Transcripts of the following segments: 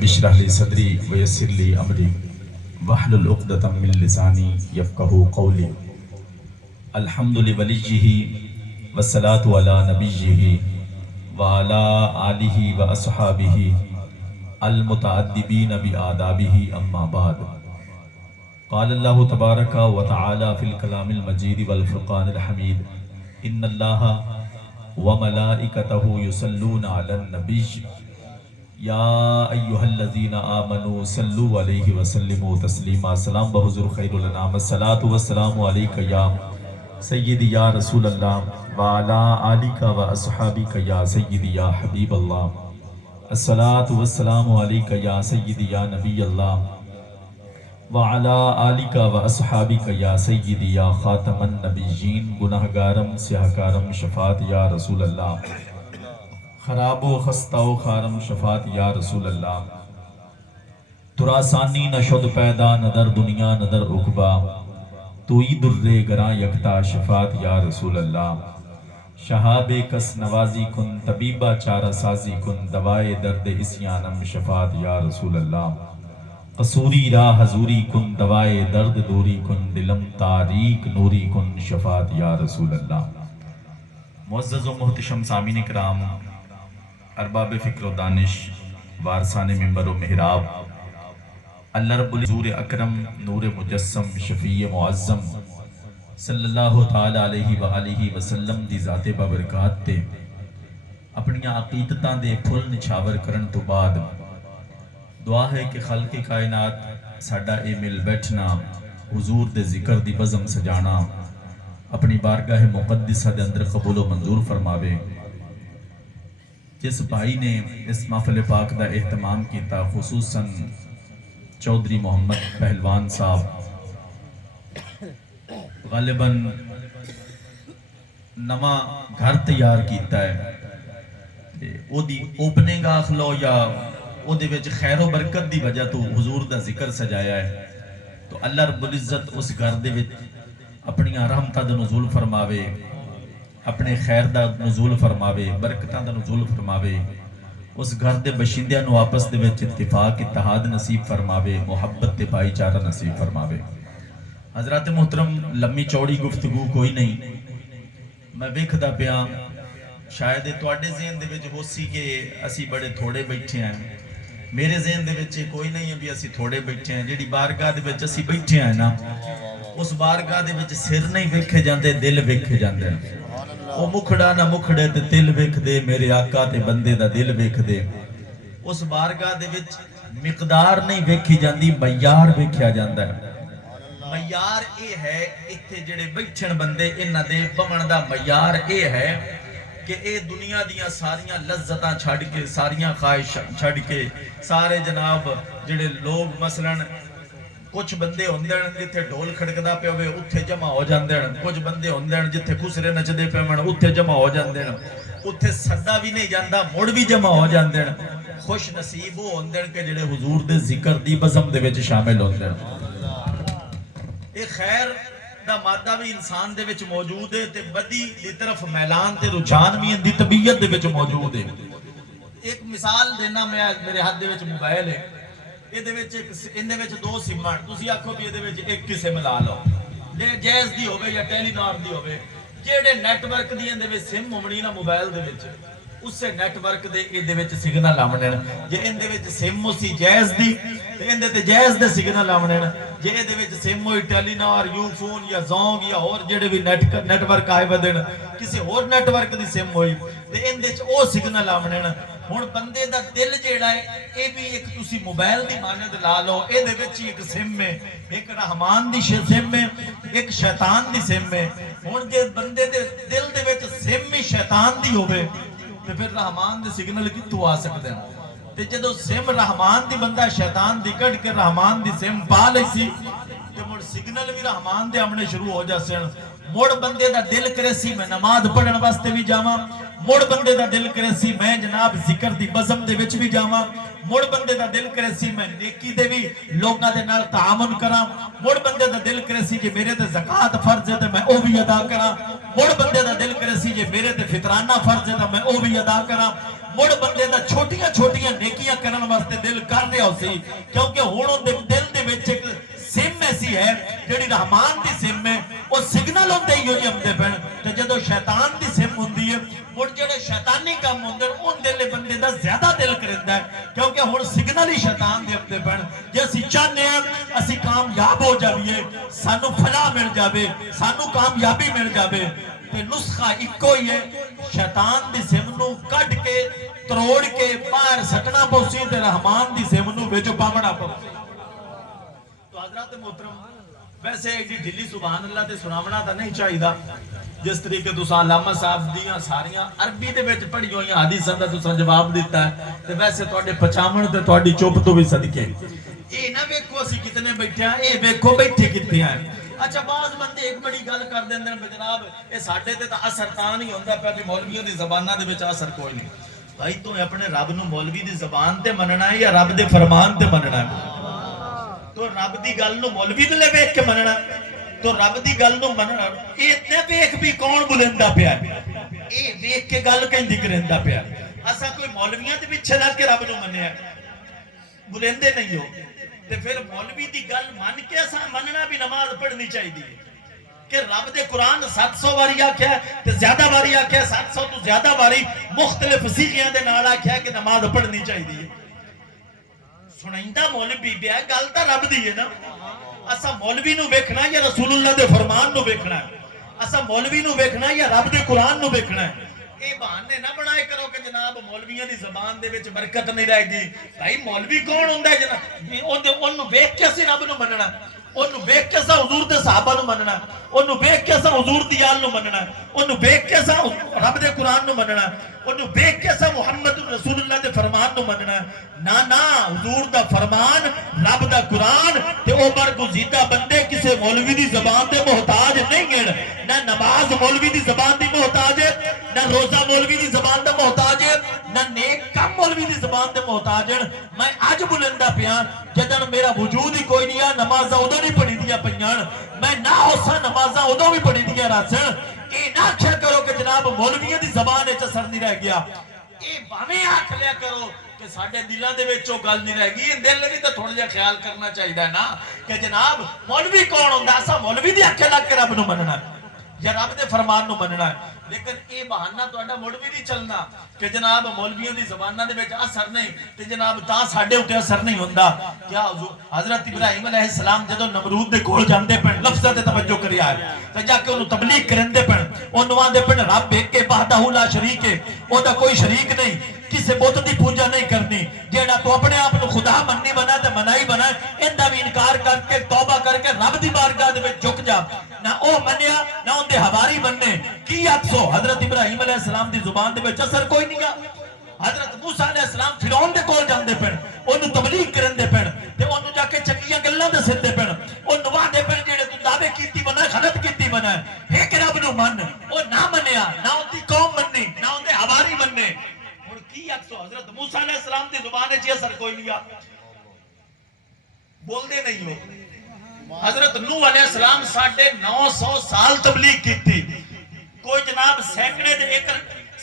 رب اشرح لي صدري ويسر لي امري واحلل عقدة من لساني يفقهوا قولي الحمد لوليه والصلاة على نبيه وعلى آله واصحابه المتعدبين بآدابه اما بعد قال الله تبارك وتعالى في الكلام المجيد والفرقان الحميد ان الله وملائكته يصلون على النبي یا ایہا الذین آمنوا صلوا علیہ وسلموا تسلیما. سلام بحضور خیر الانام. الصلاۃ والسلام علیک یا سیدی یا رسول اللہ وعلی آلک و اصحابک یا سیدی یا حبیب اللہ. الصلاۃ والسلام علیک یا سیدی یا نبی اللہ وعلی آلک و اصحابک یا سیدی یا خاتم النبیین. گناہگارم سیاہکارم شفاعت یا رسول اللہ. خراب و خستہ و خارم شفاعت یا رسول اللہ. تراسانی نہ شد پیدا نہ در دنیا نہ در عقبہ توئی در گراں یکتا شفاعت یا رسول اللہ. شہاب کس نوازی کن طبیبہ چارہ سازی کن دوائے درد اسیانم شفاعت یا رسول اللہ. قصوری راہ حضوری کن دوائے درد دوری کن دلم تاریک نوری کن شفاعت یا رسول اللہ. معزز و محتشم سامعین کرام، ارباب فکر و دانش، وارثان منبر و محراب، اللہ رب الحضور اکرم نور مجسم شفیع معظم صلی اللہ تعالی علیہ وآلہ وسلم دی ذات بابرکات تے اپنی عقیدتاں دے پھل نچھاور کرن تو بعد دعا ہے کہ خلق کائنات ساڈا اے مل بیٹھنا، حضور دے ذکر دی بزم سجانا اپنی بارگاہ مقدسہ دے اندر قبول و منظور فرماوے. جس بھائی نے اس محفل پاک دا اہتمام کیتا، خصوصاً چودھری محمد پہلوان صاحب، غالباً نواں گھر تیار کیتا ہے، او دی اوپننگ آکھ لو یا او دے وچ خیر و برکت دی وجہ تو حضور دا ذکر سجایا ہے. تو اللہ رب العزت اس گھر دے وچ اپنی رحمتاں دا نزول فرماوے، اپنے خیر دا نزول فرماوے، برکتاں دا نزول فرماوے، اس گھر دے بشندیاں نو آپس دے وچ اتفاق اتحاد نصیب فرماوے، محبت تے بھائی چارہ نصیب فرماوے. حضرات محترم، لمبی چوڑی گفتگو کوئی نہیں، میں ویکھدا پیاں شاید تواڈے ذہن دے وچ ہو سی کہ اسی بڑے تھوڑے بیٹھے ہیں. میرے ذہن دے وچ کوئی نہیں ہے بھی اسی تھوڑے بیٹھے ہیں. جیڑی بارگاہ دے وچ اسی بیٹھے ہیں نا، اس بارگاہ دے وچ سر نہیں ویکھے جاندے، دل ویکھے جاندے. او مکھڑا نہ مکھڑے تے دل ویکھ دے، میرے آقا تے بندے دا دل ویکھ دے. اس بارگاہ دے وچ مقدار نہیں ویکھی جاندی، معیار ویکھیا جاندا ہے. معیار اے ہے ایتھے جڑے بیٹھن بندے انہاں دے بمن دا معیار اے ہے کہ اے دنیا دیاں ساریاں لذتاں چھڈ کے، ساریاں خواہشاں چھڈ کے، سارے جناب جڑے لوگ مثلاً کچھ بندے ہوندے جتھے ڈھول کھڑکدا پیا ہوئے اتھے جمع ہو جاندے، کچھ بندے ہوندے جتھے خسرے نچدے پے ہون اتھے جمع ہو جاندے، اتھے سدا بھی نہیں جاندا مڑ بھی جمع ہو جاندے. خوش نصیب وہ ہوندے کہ جڑے حضور دے ذکر دی بزم دے وچ شامل ہوندے. اے خیر دا مادہ بھی انسان دے وچ موجود ہے تے بدی دی طرف میلان تے رجحان بھی ان دی طبیعت دے وچ موجود ہے. ایک مثال دینا، میں میرے ہاتھ دے وچ موبائل ہے، اندے وچ دو سماں، تسی آکھو بھی اندے وچ ایک قسم لا لو، جے جیز دی ہوے یا ٹیلی نار دی ہوے، جیڑے نیٹ ورک دی اندے وچ سم ہومنی نا موبائل دے وچ، اس سے نیٹ ورک دے اندے وچ سگنل آونے. جے اندے وچ سم ہوسی جیز دی تے اندے تے جیز دے سگنل آونے. جے اندے وچ سم ہوئی ٹیلی نار، یو فون یا زونگ یا اور جڑے بھی نیٹ ورک آئے ودن، کسی اور نیٹ ورک دی سم ہوئی تے اندے وچ او سگنل آونے. ہن بندے دا دل جیڑا ہے اے بھی ایک تسی موبائل دی مانند لا لو، اے دے وچ ایک سم ہے، ایک رحمان دی سم ہے، ایک شیطان دی سم ہے. ہن جے بندے دے دل دے وچ سم ہی شیطان دی ہوے تے پھر رحمان دے سگنل کتھوں آ سکدے ہیں؟ تے جدوں سم رحمان دی بندہ شیطان دی کڈ کے رحمان دی سم پا لئی سی تے مڑ سگنل بھی رحمان دے آمنے شروع ہو جاسے. مڑ بندے دا دل کرے سی میں نماز پڑھن واسطے بھی جاواں، مڑ بندے دا دل کرے سی میں جناب ذکر دی بزم دے وچ بھی جاواں، مڑ بندے دا دل کرے سی میں نیکی دے بھی لوگاں دے نال تعاون کراں، مڑ بندے دا دل کرے سی جے میرے تے زکات فرض ہے تے میں او بھی ادا کراں، مڑ بندے دا دل کرے سی جے میرے تے فطرانہ فرض ہے تے میں او بھی ادا کراں. ਮੁੜ ਬੰਦੇ ਦਾ ਛੋਟੀਆਂ ਛੋਟੀਆਂ ਨੇਕੀਆਂ ਕਰਨ ਵਾਸਤੇ ਦਿਲ ਕਰ ਰਿਹਾ ਸੀ, ਕਿਉਂਕਿ ਹੁਣ ਉਹਦੇ ਦਿਲ ਦੇ ਵਿੱਚ ਇੱਕ ਸਿਮ ਐਸੀ ਹੈ ਜਿਹੜੀ ਰਹਿਮਾਨ ਦੀ ਸਿਮ ਹੈ, ਉਹ ਸਿਗਨਲ ਹੁੰਦੇ ਹੀ ਹੋਈ ਆਉਂਦੇ ਪੈਣ। ਤੇ ਜਦੋਂ ਸ਼ੈਤਾਨ ਦੀ ਸਿਮ ਹੁੰਦੀ ਹੈ, ਮੁੜ ਜਿਹੜੇ ਸ਼ੈਤਾਨੀ ਕੰਮ ਹੁੰਦੇ ਉਹ ਦਿਲ ਬੰਦੇ ਦਾ ਜ਼ਿਆਦਾ ਦਿਲ ਕਰਦਾ ਹੈ, ਕਿਉਂਕਿ ਹੁਣ ਸਿਗਨਲ ਹੀ ਸ਼ੈਤਾਨ ਦੇ ਆਉਂਦੇ ਪੈਣ। ਜੇ ਅਸੀਂ ਚਾਹੁੰਦੇ ਹਾਂ ਅਸੀਂ ਕਾਮਯਾਬ ਹੋ ਜਾਈਏ, ਸਾਨੂੰ ਫਲਾਹ ਮਿਲ ਜਾਵੇ, ਸਾਨੂੰ ਕਾਮਯਾਬੀ ਮਿਲ ਜਾਵੇ, ਤੇ ਨੁਸਖਾ ਇੱਕੋ ਹੀ ਹੈ, ਸ਼ੈਤਾਨ ਦੀ ਸਿਮ ਨੂੰ ਕੱਢ ਕੇ ਤਰੋੜ ਕੇ ਬਾਹਰ ਸੱਟਣਾ ਪਊ ਤੇ ਰਹਿਮਾਨ ਦੀ ਸਿਮ ਨੂੰ ਵਿੱਚ ਪਾਵਣਾ ਪਊ। حضرات محترم ویسے ایک ڈھلی سبحان اللہ تے سناونا تا نہیں چاہیے دا، جس طریقے تو علامہ صاحب دیاں ساریاں عربی دے وچ پڑھی ہوئیاں حدیثاں دا تساں جواب دیتا ہے، تے ویسے تواڈے پچاون تے تواڈی چپ تو بھی صدقے اے نہ ویکھو اسی کتنے بیٹھے ہیں، اے ویکھو بیٹھے کتنے ہیں۔ اچھا بعض بندے ایک بڑی گل کر دیندے نے جناب اے ساڈے تے تاں اثر تاں نہیں ہوندا پیا کہ مولویوں دی زباناں دے وچ اثر کوئی نہیں۔ بھائی تو اپنے رب نو مولوی دی زبان تے مننا ہے یا رب دے فرمان تے مننا ہے؟ تو رب دی گل نو مولوی دے لے ویکھ کے مننا، تو رب دی گل نو مننا اے تے ویکھ بھی کون بلندا پیا ہے، اے ویکھ کے گل کہندی کریندا پیا۔ اسا کوئی مولویاں دے پیچھے لگ کے رب نو منیا بلندے نہیں ہو، تے پھر مولوی دی گل من کے اسا مننا بھی نماز پڑھنی چاہیے کہ رب دے قرآن 700 باری آکھیا ہے تے زیادہ باری آکھیا ہے، 700 تو زیادہ باری مختلف صیغیاں دے نال آکھیا ہے کہ نماز پڑھنی چاہیے۔ سنائندہ مولوی بھی ہے، گل تا رب دی ہے نا، اسا مولوی نو ویکھنا یا رسول اللہ دے فرمان نو ویکھنا ہے، اسا مولوی نو ویکھنا یا رب دے قرآن نو ویکھنا ہے۔ اے بہانے نہ بنائے کرو کہ جناب مولویاں دی زبان دے وچ برکت نہیں رہے گی۔ بھائی مولوی کون ہوندا ہے جناب؟ اونوں ویکھ کے اسی رب نو مننا، اونوں ویکھ کے اسا حضور دے صحابہ نو مننا، اونوں ویکھ کے اسا حضور دی آل نو مننا، اونوں ویکھ کے اسا رب دے قرآن نو مننا، اونوں ویکھ کے اسا محمد رسول اللہ دے فرمان نو مننا۔ نا حضور دا فرمان، رب دا قرآن تے او برگزیدہ بندے کسے مولوی دی زبان دے محتاج نہیں ہیں۔ نہ نماز مولوی دی زبان دی محتاج ہے، نہ روزہ مولوی دی زبان دا محتاج ہے، نہ نیک کام مولوی دی زبان دے محتاج ہے۔ میں آج بلندہ پیان جدن میرا وجود ہی کوئی نہیں ہے، نمازہ ادھو نہیں پڑھی دیا پیان، میں نہ ہوسا نمازہ ادھو بھی پڑھی دیا راسن۔ اے نہ کھر کرو کہ جناب مولویہ دی زبان اچھا سر نہیں رہ گیا، اے باویں آنکھ لیا کرو کہ ساڑھے دلوں دے وچوں گل نہیں رہ گئی۔ دل بھی تو تھوڑا جا خیال کرنا چاہیے نا کہ جناب مولوی کون ہوندا، اسا مولوی دی آنکھ لگ کے رب نو مننا یا رب دے فرمان نو مننا ہے۔ لیکن اے بہانہ تہاڈا مڑ بھی نہیں چلنا کہ جناب مولویوں دی زباناں دے وچ اثر نہیں تے جناب تاں ساڈے اوتے اثر نہیں ہوندا۔ کیا حضرت ابراہیم علیہ السلام جدوں نمرود دے کول جاندے پن لفظاں تے توجہ کریا ہے تے جا کے اونوں تبلیغ کرندے پن، اونوں آندے پن رب ایک ہے وحدہ لا شریک ہے، او دا کوئی شریک نہیں، کسے بت دی پوجا نہیں کرنی، جیڑا تو اپنے آپ نو خدا مننی بنا تے منائی بنا ایندا بھی انکار کر کے توبہ کر کے رب دی بارگاہ دے وچ جھک جا۔ نہ او منیا نہ اون دے حواری بننے کی اکسو حضرت ابراہیم علیہ السلام دی زبان دے وچ اثر کوئی نہیں گا۔ حضرت موسیٰ علیہ السلام فرعون دے کول جاندے پن، اونوں تبلیغ کرندے پن تے اونوں جا کے چنگیاں گلاں دسدے پن، اونوں وعدے پن جڑے تو دعوے کیتی بنا غلط کیتی بنا ایک رب نو من، او نہ منیا نہ اون دی قوم مننی نہ اون دے حواری بننے۔ ہن کی اکسو حضرت موسیٰ علیہ السلام دی زبان وچ اثر کوئی نہیں گا، بول دے نہیں ہو۔ حضرت نوح علیہ السلام 950 سال تبلیغ کی تھی، کوئی جناب سینکڑے دے ایک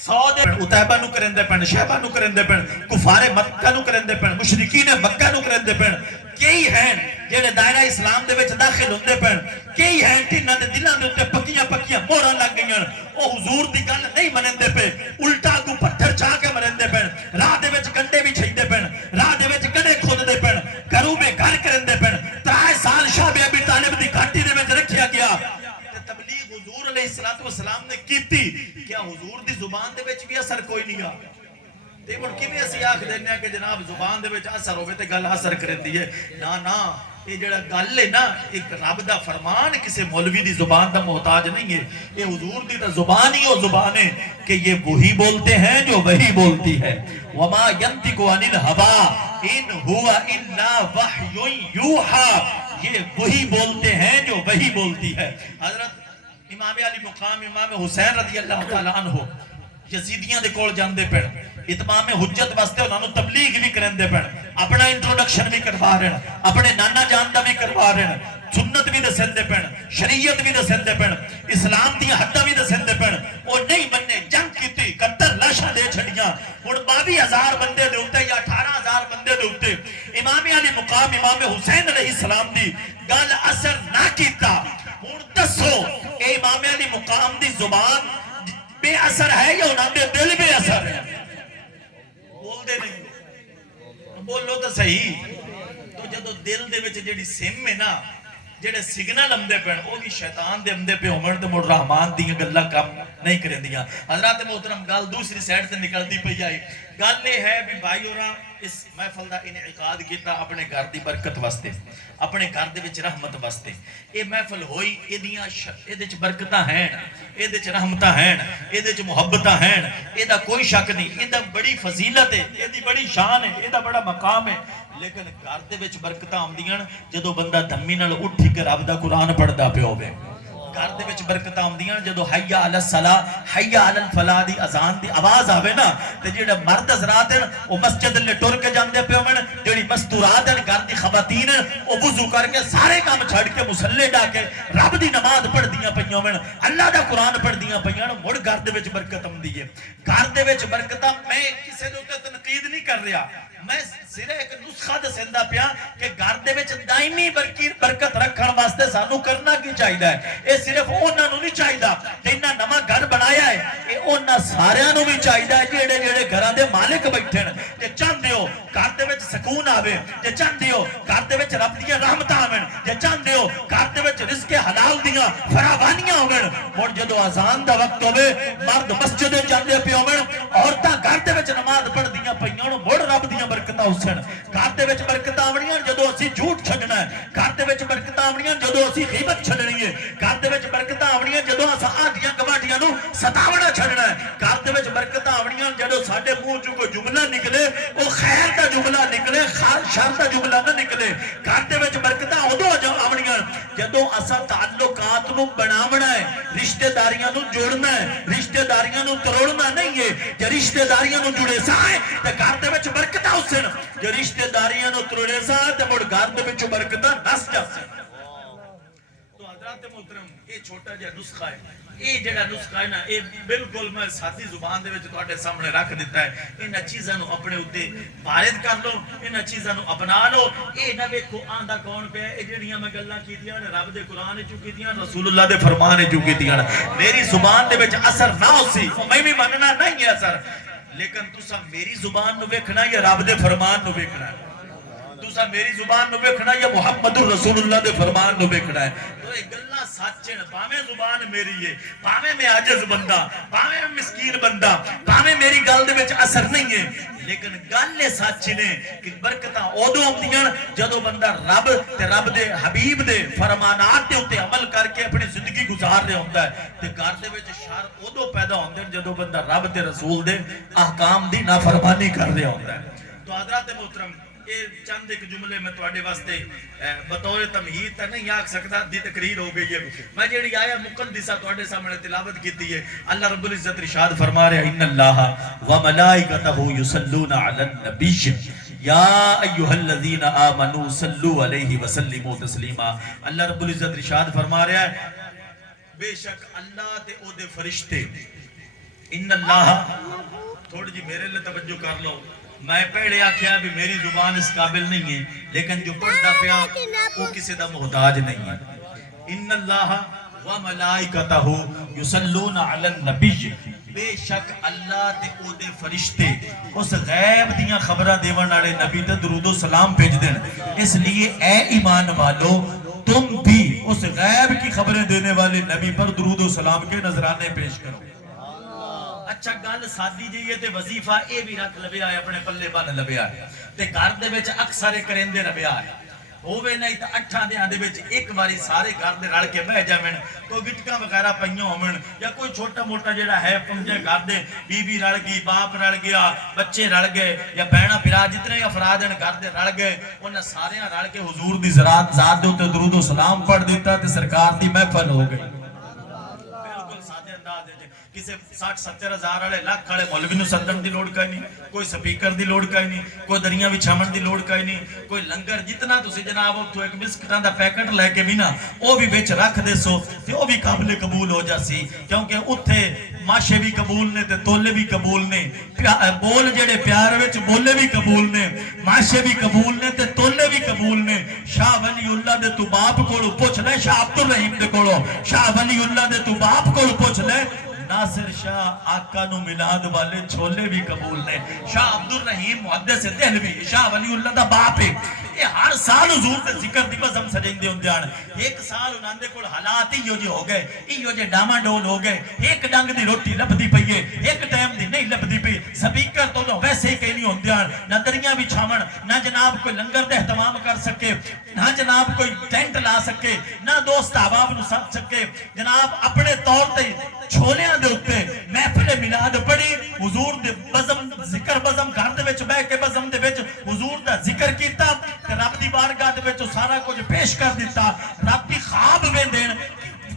100 دے اتیبہ نو کرندے پن، شہبہ نو کرندے پن، کفار مکہ نو کرندے پن، مشرکین مکہ نو کرندے پن، کئی ہیں جنہیں دائرہ اسلام دے وچ داخل ہوندے پن، کئی ہیں تینہ دے دلان دے پکیاں پکیاں مورا لگ گئیں، او حضور دی گل نہیں منندے پہ، الٹا کو پتھر چاہ کے مرندے پن، راہ دے وچ گنڈے بھی چھیندے پن، راہ دے وچ گڑے کھود دے پن، گھروں میں گھر کرندے پن، 3 سال شاہ بی ابی طالب دی گھاٹی دے وچ رکھیا گیا۔ تبلیغ حضور علیہ السلام نے کیتی، کیا حضور دی زبان دے وچ بھی اثر کوئی نہیں گا؟ تے مڑ کیویں اسی آکھ دینے کہ جناب زبان دے وچ اثر ہوے تے گل اثر کرندی ہے؟ نا یہ جڑا گل ہے نا ایک رب دا فرمان کسی مولوی دی زبان دا محتاج نہیں ہے، یہ حضور دی تا زبان ہی وہ زبان ہے کہ یہ وہی بولتے ہیں جو وہی بولتی ہے۔ وما ينطق عن الهوى ان هو الا وحی یوحى، یہ وہی بولتے ہیں جو وہی بولتی ہے۔ حضرت امام علی مقام امام حسین رضی اللہ تعالیٰ عنہ یزیدیاں دے کول جاندے پن، اتمام حجت واسطے انہوں تبلیغ بھی کرندے پن، اپنا انٹروڈکشن بھی کروا رہے ہیں، اپنے نانا جان دا بھی کروا رہے ہیں، سنت بھی دسندے پن، شریعت بھی دسندے پن، اسلام دی حداں بھی دسندے پن، او نہیں مننے، جنگ کیتی، 71 لاشاں دے چھڑیاں، ہن 22,000 بندے دے اوتے یا 18,000 بندے دے اوتے امام علی مقام امام حسین علیہ السلام دی گل اثر نہ کیتا. ہن دسو اے امام علی مقام دی زبان بے اثر ہے یا انہاں دے دل بے اثر ہے؟ بول دے نہیں، بولو تو صحیح. تو جدو دل دے وچ جڑی سم ہے نا، جڑے سگنل امدے پہن، وہ بھی شیطان دے امدے پہ ہومن تے مڑ رحمان دی گلاں کام نہیں کریں دیاں. حضرات محترم گل دوسری سائڈ تے نکلدی پئی آئی. گل یہ ہے بھی بھائی اوراں اس محفل دا انعقاد کیتا اپنے گھر دی برکت واسطے، اپنے گھر دے وچ رحمت واسطے. اے محفل ہوئی ایدیاں اے دے وچ برکتاں ہیں، اے دے وچ رحمتاں ہیں، اے دے وچ محبتاں ہیں، اے دا کوئی شک نہیں. اے دا بڑی فضیلت ہے، اے دی بڑی شان ہے، اے دا بڑا مقام ہے. لیکن گھر دے وچ برکتاں آندیاں جدوں بندہ دھمی نال اٹھی کے رب دا قرآن پڑھدا پیا ہوے. گھر دے وچ برکتاں آندیاں جدوں حی علی الصلاۃ حی علی الفلاح دی اذان دی آواز آوے نا تے جڑے مرد حضرات ہیں او مسجد لے ٹر کے جاندے پے ہون، جڑی مستورات ہیں گھر دی خواتین ہیں او وضو کر کے سارے کام چھڑ کے مصلی ڈا کے رب دی نماز پڑھدیاں پیاں ہون، اللہ دا قرآن پڑھدیاں پیاں، مڑ گھر دے وچ برکت آندی ہے. گھر دے وچ برکتاں میں کسے دے اوتے تنقید نہیں کر رہا، میں صرف ایک نسخہ دسندا پیا کہ گھر دے وچ دائمی برکت رکھن واسطے سانو کرنا کی چاہیے ہے. اے صرف انہاں نوں نہیں چاہیے جنہاں نواں گھر بنایا ہے، اے انہاں سارےاں نوں بھی چاہیے جڑے جڑے گھراں دے مالک بیٹھے ہیں. جے چاہندے ہو گھر دے وچ سکون آوے، جے چاہندے ہو گھر دے وچ رب دیاں رحمتاں آویں، جے چاہندے ہو گھر دے وچ رزق حلال دیاں فراوانیاں ہوون، ہن جدوں اذان دا وقت ہوے مرد مسجد جاندے پے ہون، عورتاں گھر دے وچ نماز پڑھدیاں پیاں ہون، مڑ رب دیاں برکتاں اسن. گھر دے وچ برکتاں آونیاں جدوں اسی جھوٹ چھڈنا ہے، گھر دے وچ برکتاں آونیاں جدوں اسی غیبت چھڈنی ہے، گھر دے وچ برکتاں آونیاں جدوں اساں آڈیاں گواڈیاں نوں ستاونا چھڈنا ہے، گھر دے وچ برکتاں آونیاں جدوں ساڈے منہ چوں کوئی جملہ نکلے او خیر دا جملہ نکلے، شر دا جملہ نہ نکلے. گھر دے وچ برکتاں اودوں آونیاں جدوں اساں تعلقات نوں بناونا ہے، رشتہ داریاں نوں جوڑنا ہے، رشتہ داریاں نوں تروڑنا نہیں ہے. جے رشتہ داریاں نوں جڑے سائیں تے گھر دے وچ برکتاں اسن، جو رشتہ داریاں نو تروڑے سا تے مڑ گھر دے وچ برکتاں نس جاسن. تو حضرات محترم یہ چھوٹا جہا نسخہ ہے، یہ جڑا نسخہ ہے نا یہ بالکل میں سادی زبان دے وچ تواڈے سامنے رکھ دیتا ہے. انہاں چیزاں نو اپنے اوتے وارد کر لو، انہاں چیزاں نو اپنا لو. اے نہ ویکھو آندا کون پیا، اے جڑیاں میں گلاں کیتیاں نے رب دے قرآن وچ کیتیاں، رسول اللہ دے فرمان وچ کیتیاں، میری زبان دے وچ اثر نہ ہوسی، میں بھی مننا نہیں ہے اثر. لیکن تسا میری زبان نو ویکھنا یا رب دے فرمان نو ویکھنا ہے، تسا میری زبان نو ویکھنا یا محمد رسول اللہ دے فرمان نو ویکھنا ہے. تو یہ گلاں سچ ہیں، بھاویں زبان میری ہے، بھاویں میں عاجز بندہ، بھاویں میں مسکین بندہ، بھاویں میری گل دے وچ اثر نہیں ہے، لیکن گل یہ سچ نے کہ برکتاں اودوں آندیاں جدوں بندہ رب تے رب دے حبیب دے فرمانات دے اوتے عمل کر کے اپنی زندگی گزار رہا ہوندا ہے. تے گھر دے وچ شر اودوں پیدا ہوندے جدوں بندہ رب تے رسول دے احکام دی نافرمانی کر رہا ہوندا ہے. تو حضرات محترم یہ چند ایک جملے میں تواڈے واسطے بطور تمہید تے نہیں آکھ سکدا، دی تقریر ہو گئی ہے. میں جڑی آیا مقدسہ تواڈے سامنے تلاوت کیتی ہے، اللہ رب العزت ارشاد فرما رہا ہے ان اللہ و ملائکتہ یصلون علی النبی یا ایھا الذین آمنوا صلوا علیہ وسلموا تسلیما. اللہ رب العزت ارشاد فرما رہا ہے بے شک اللہ تے او دے فرشتے، ان اللہ، تھوڑی جی میرے لئے توجہ کر لو، میں پہلے آکھیا بھی میری زبان اس قابل نہیں ہے، لیکن جو پڑھتا پیا وہ کسی دا محتاج نہیں ہے. ان اللہ و ملائکتہ یصلون علی النبی، بے شک اللہ تے او دے فرشتے اس غیب دیاں خبراں دیون والے نبی تے درود و سلام بھیج دین. اس لیے اے ایمان والو تم بھی اس غیب کی خبریں دینے والے نبی پر درود و سلام کے نذرانے پیش کرو. اچھا گل سادی جی تے وظیفہ اے بھی رکھ لبیا ہے، اپنے پلے بن لبیا ہے تے گھر دے وچ اکثر کرندے لبیا ہے. ہووے نہیں تے اٹھاں دیاں دے وچ ایک باری سارے گھر دے رل کے بہ جاویں، کوئی گٹکاں وغیرہ پئیاں ہون یا کوئی چھوٹا موٹا جڑا ہے پنجے گھر دے، بیوی رل گئی، باپ رل گیا، بچے رل گئے یا بہنا بھرا جتنے افراد ہیں گھر دے رل گئے، انہاں سارے رل کے حضور دی ذات دے اوتے درود و سلام پڑھ دیتا تے سرکار دی محفل ہو گئی. بالکل سادے انداز کسی 60-70 ہزار والے لاکھ والے مولوی نو سدن دی لوڑ کئی نہیں، کوئی سپیکر دی لوڑ کئی نہیں، کوئی دریاں وچھاون دی لوڑ کئی نہیں، کوئی لنگر جتنا تسی جناب تو ایک بسکٹاں دا پیکٹ لے کے بھی نا او بھی وچ رکھ دے سو تے او بھی قابل قبول ہو جاسی، کیونکہ اتھے ماشے بھی قبول نے تے تولے بھی قبول نے، بول جڑے پیار وچ بولے بھی قبول نے، ماشے بھی قبول نے تے تولے بھی قبول نے۔ شاہ ولی اللہ دے تو باپ کولو پوچھ لے، شاہ عبد الرحیم دے کولو، شاہ ولی اللہ دے تو باپ کولو پوچھ لے، ناصر شاہ آقا نو میلاد والے چھولے بھی قبول نے۔ شاہ عبد الرحیم محدث دہلوی شاہ ولی اللہ دا باپ ہے، یہ ہر سال حضور دے ذکر دی بزم سجیندے ہوندے ہیں۔ ایک سال انہاں دے کول حالات ہی جو ہو گئے، ایو جے ڈاما ڈول ہو گئے، ایک ڈنگ دی روٹی لبدی پئی ہے، ایک ٹائم دی نہیں لبدی پئی، سپیکر تو ویسے ہی کہیں نہیں ہوندے ہیں، نہ دریاں بھی چھاون، نہ جناب کوئی لنگر دے اہتمام کر سکے، نہ جناب کوئی ٹینٹ لا سکے، نہ دوست احباب نو سد سکے، جناب اپنے طور تے چھولیاں دے اتے محفل میلاد پڑھی، حضور دے بزم ذکر بزم گھر دے وچ بیٹھ کے بزم دے وچ حضور دا ذکر کیتا تے رب دی بارگاہ دے وچ سارا کچھ پیش کر دیتا۔ رب دی خواب ویندین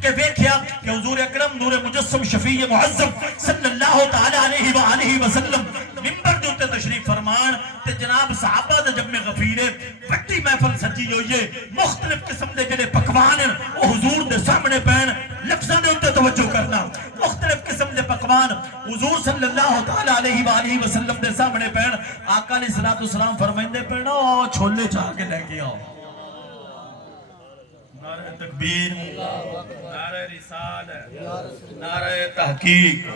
کہ ویکھیا کہ حضور اکرم نور مجسم شفیع معظم صلی اللہ تعالی علیہ وآلہ وسلم ممبر دے اتے تشریف فرمان تے جناب صحابہ دے جمع غفیرے وڈی محفل سجی ہوئی ہے، مختلف قسم دے جڑے پکوان ہیں وہ حضور دے سامنے پین، لفظاں دے اتے توجہ کرنا، مختلف قسم دے پکوان حضور صلی اللہ تعالی علیہ وآلہ وسلم دے سامنے پین، آقا علیہ السلام فرمائندے پین او چھولے چاہ کے لے کے آؤ۔ نعرہ تکبیر، نعرہ رسالت، نعرہ تحقیق،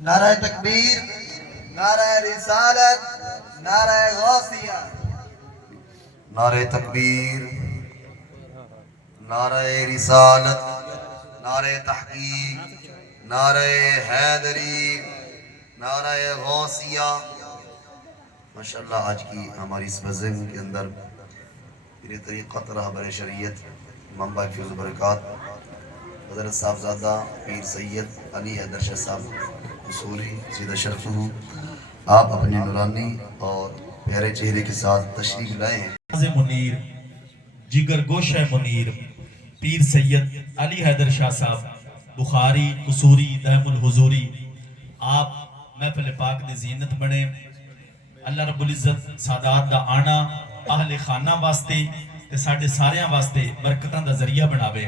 نعرہ تکبیر، نعرہ رسالت، نعرہ غوثیہ۔ نعرہ تکبیر، نعرہ رسالت، نعرہ تحقیق، نعرہ حیدری، نعرہ غوثیہ۔ ماشاءاللہ آج کی ہماری اس بزم کے اندر پیر طریقت رہبر شریعت منبع فیض و برکات حضرت صاحبزادہ پیر سید علی حیدر شاہ صاحب اصولی سیدہ شرف ہوں، آپ اپنی نورانی اور پیارے چہرے کے ساتھ تشریف لائے ہیں۔ منیر، جگر گوشہ منیر، پیر سید علی حیدر شاہ صاحب بخاری قصوری دائم الحضوری، آپ محفل پاک دی زینت بنے، اللہ رب العزت سادات دا آنا اہل خانہ واسطے تے ساڑھے ساریاں واسطے برکتاں دا ذریعہ بناوے۔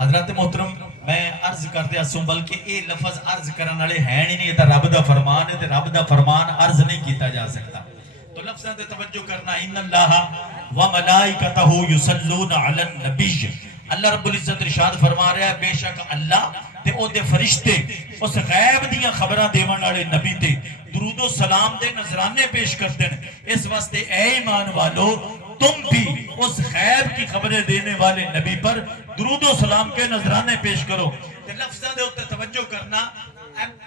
حضرت محترم میں عرض کرتے ہیں بلکہ اے لفظ عرض کرنے والے ہیں نہیں، یہ رب دا فرمان ہے تے رب دا فرمان عرض نہیں کیتا جا سکتا، تو لفظاں تے توجہ کرنا۔ ان اللہ و ملائکتہ یصلون علی النبی، اللہ رب العزت ارشاد فرما رہا ہے بے شک اللہ تے او دے فرشتے اس غیب دیاں خبراں دیون والے نبی تے درود و سلام دے نذرانے پیش کرتے ہیں۔ اس واسطے اے ایمان والو تم بھی اس غیب کی خبریں دینے والے نبی پر درود و سلام کے نذرانے پیش کرو۔ تے لفظاں دے اوتے توجہ کرنا،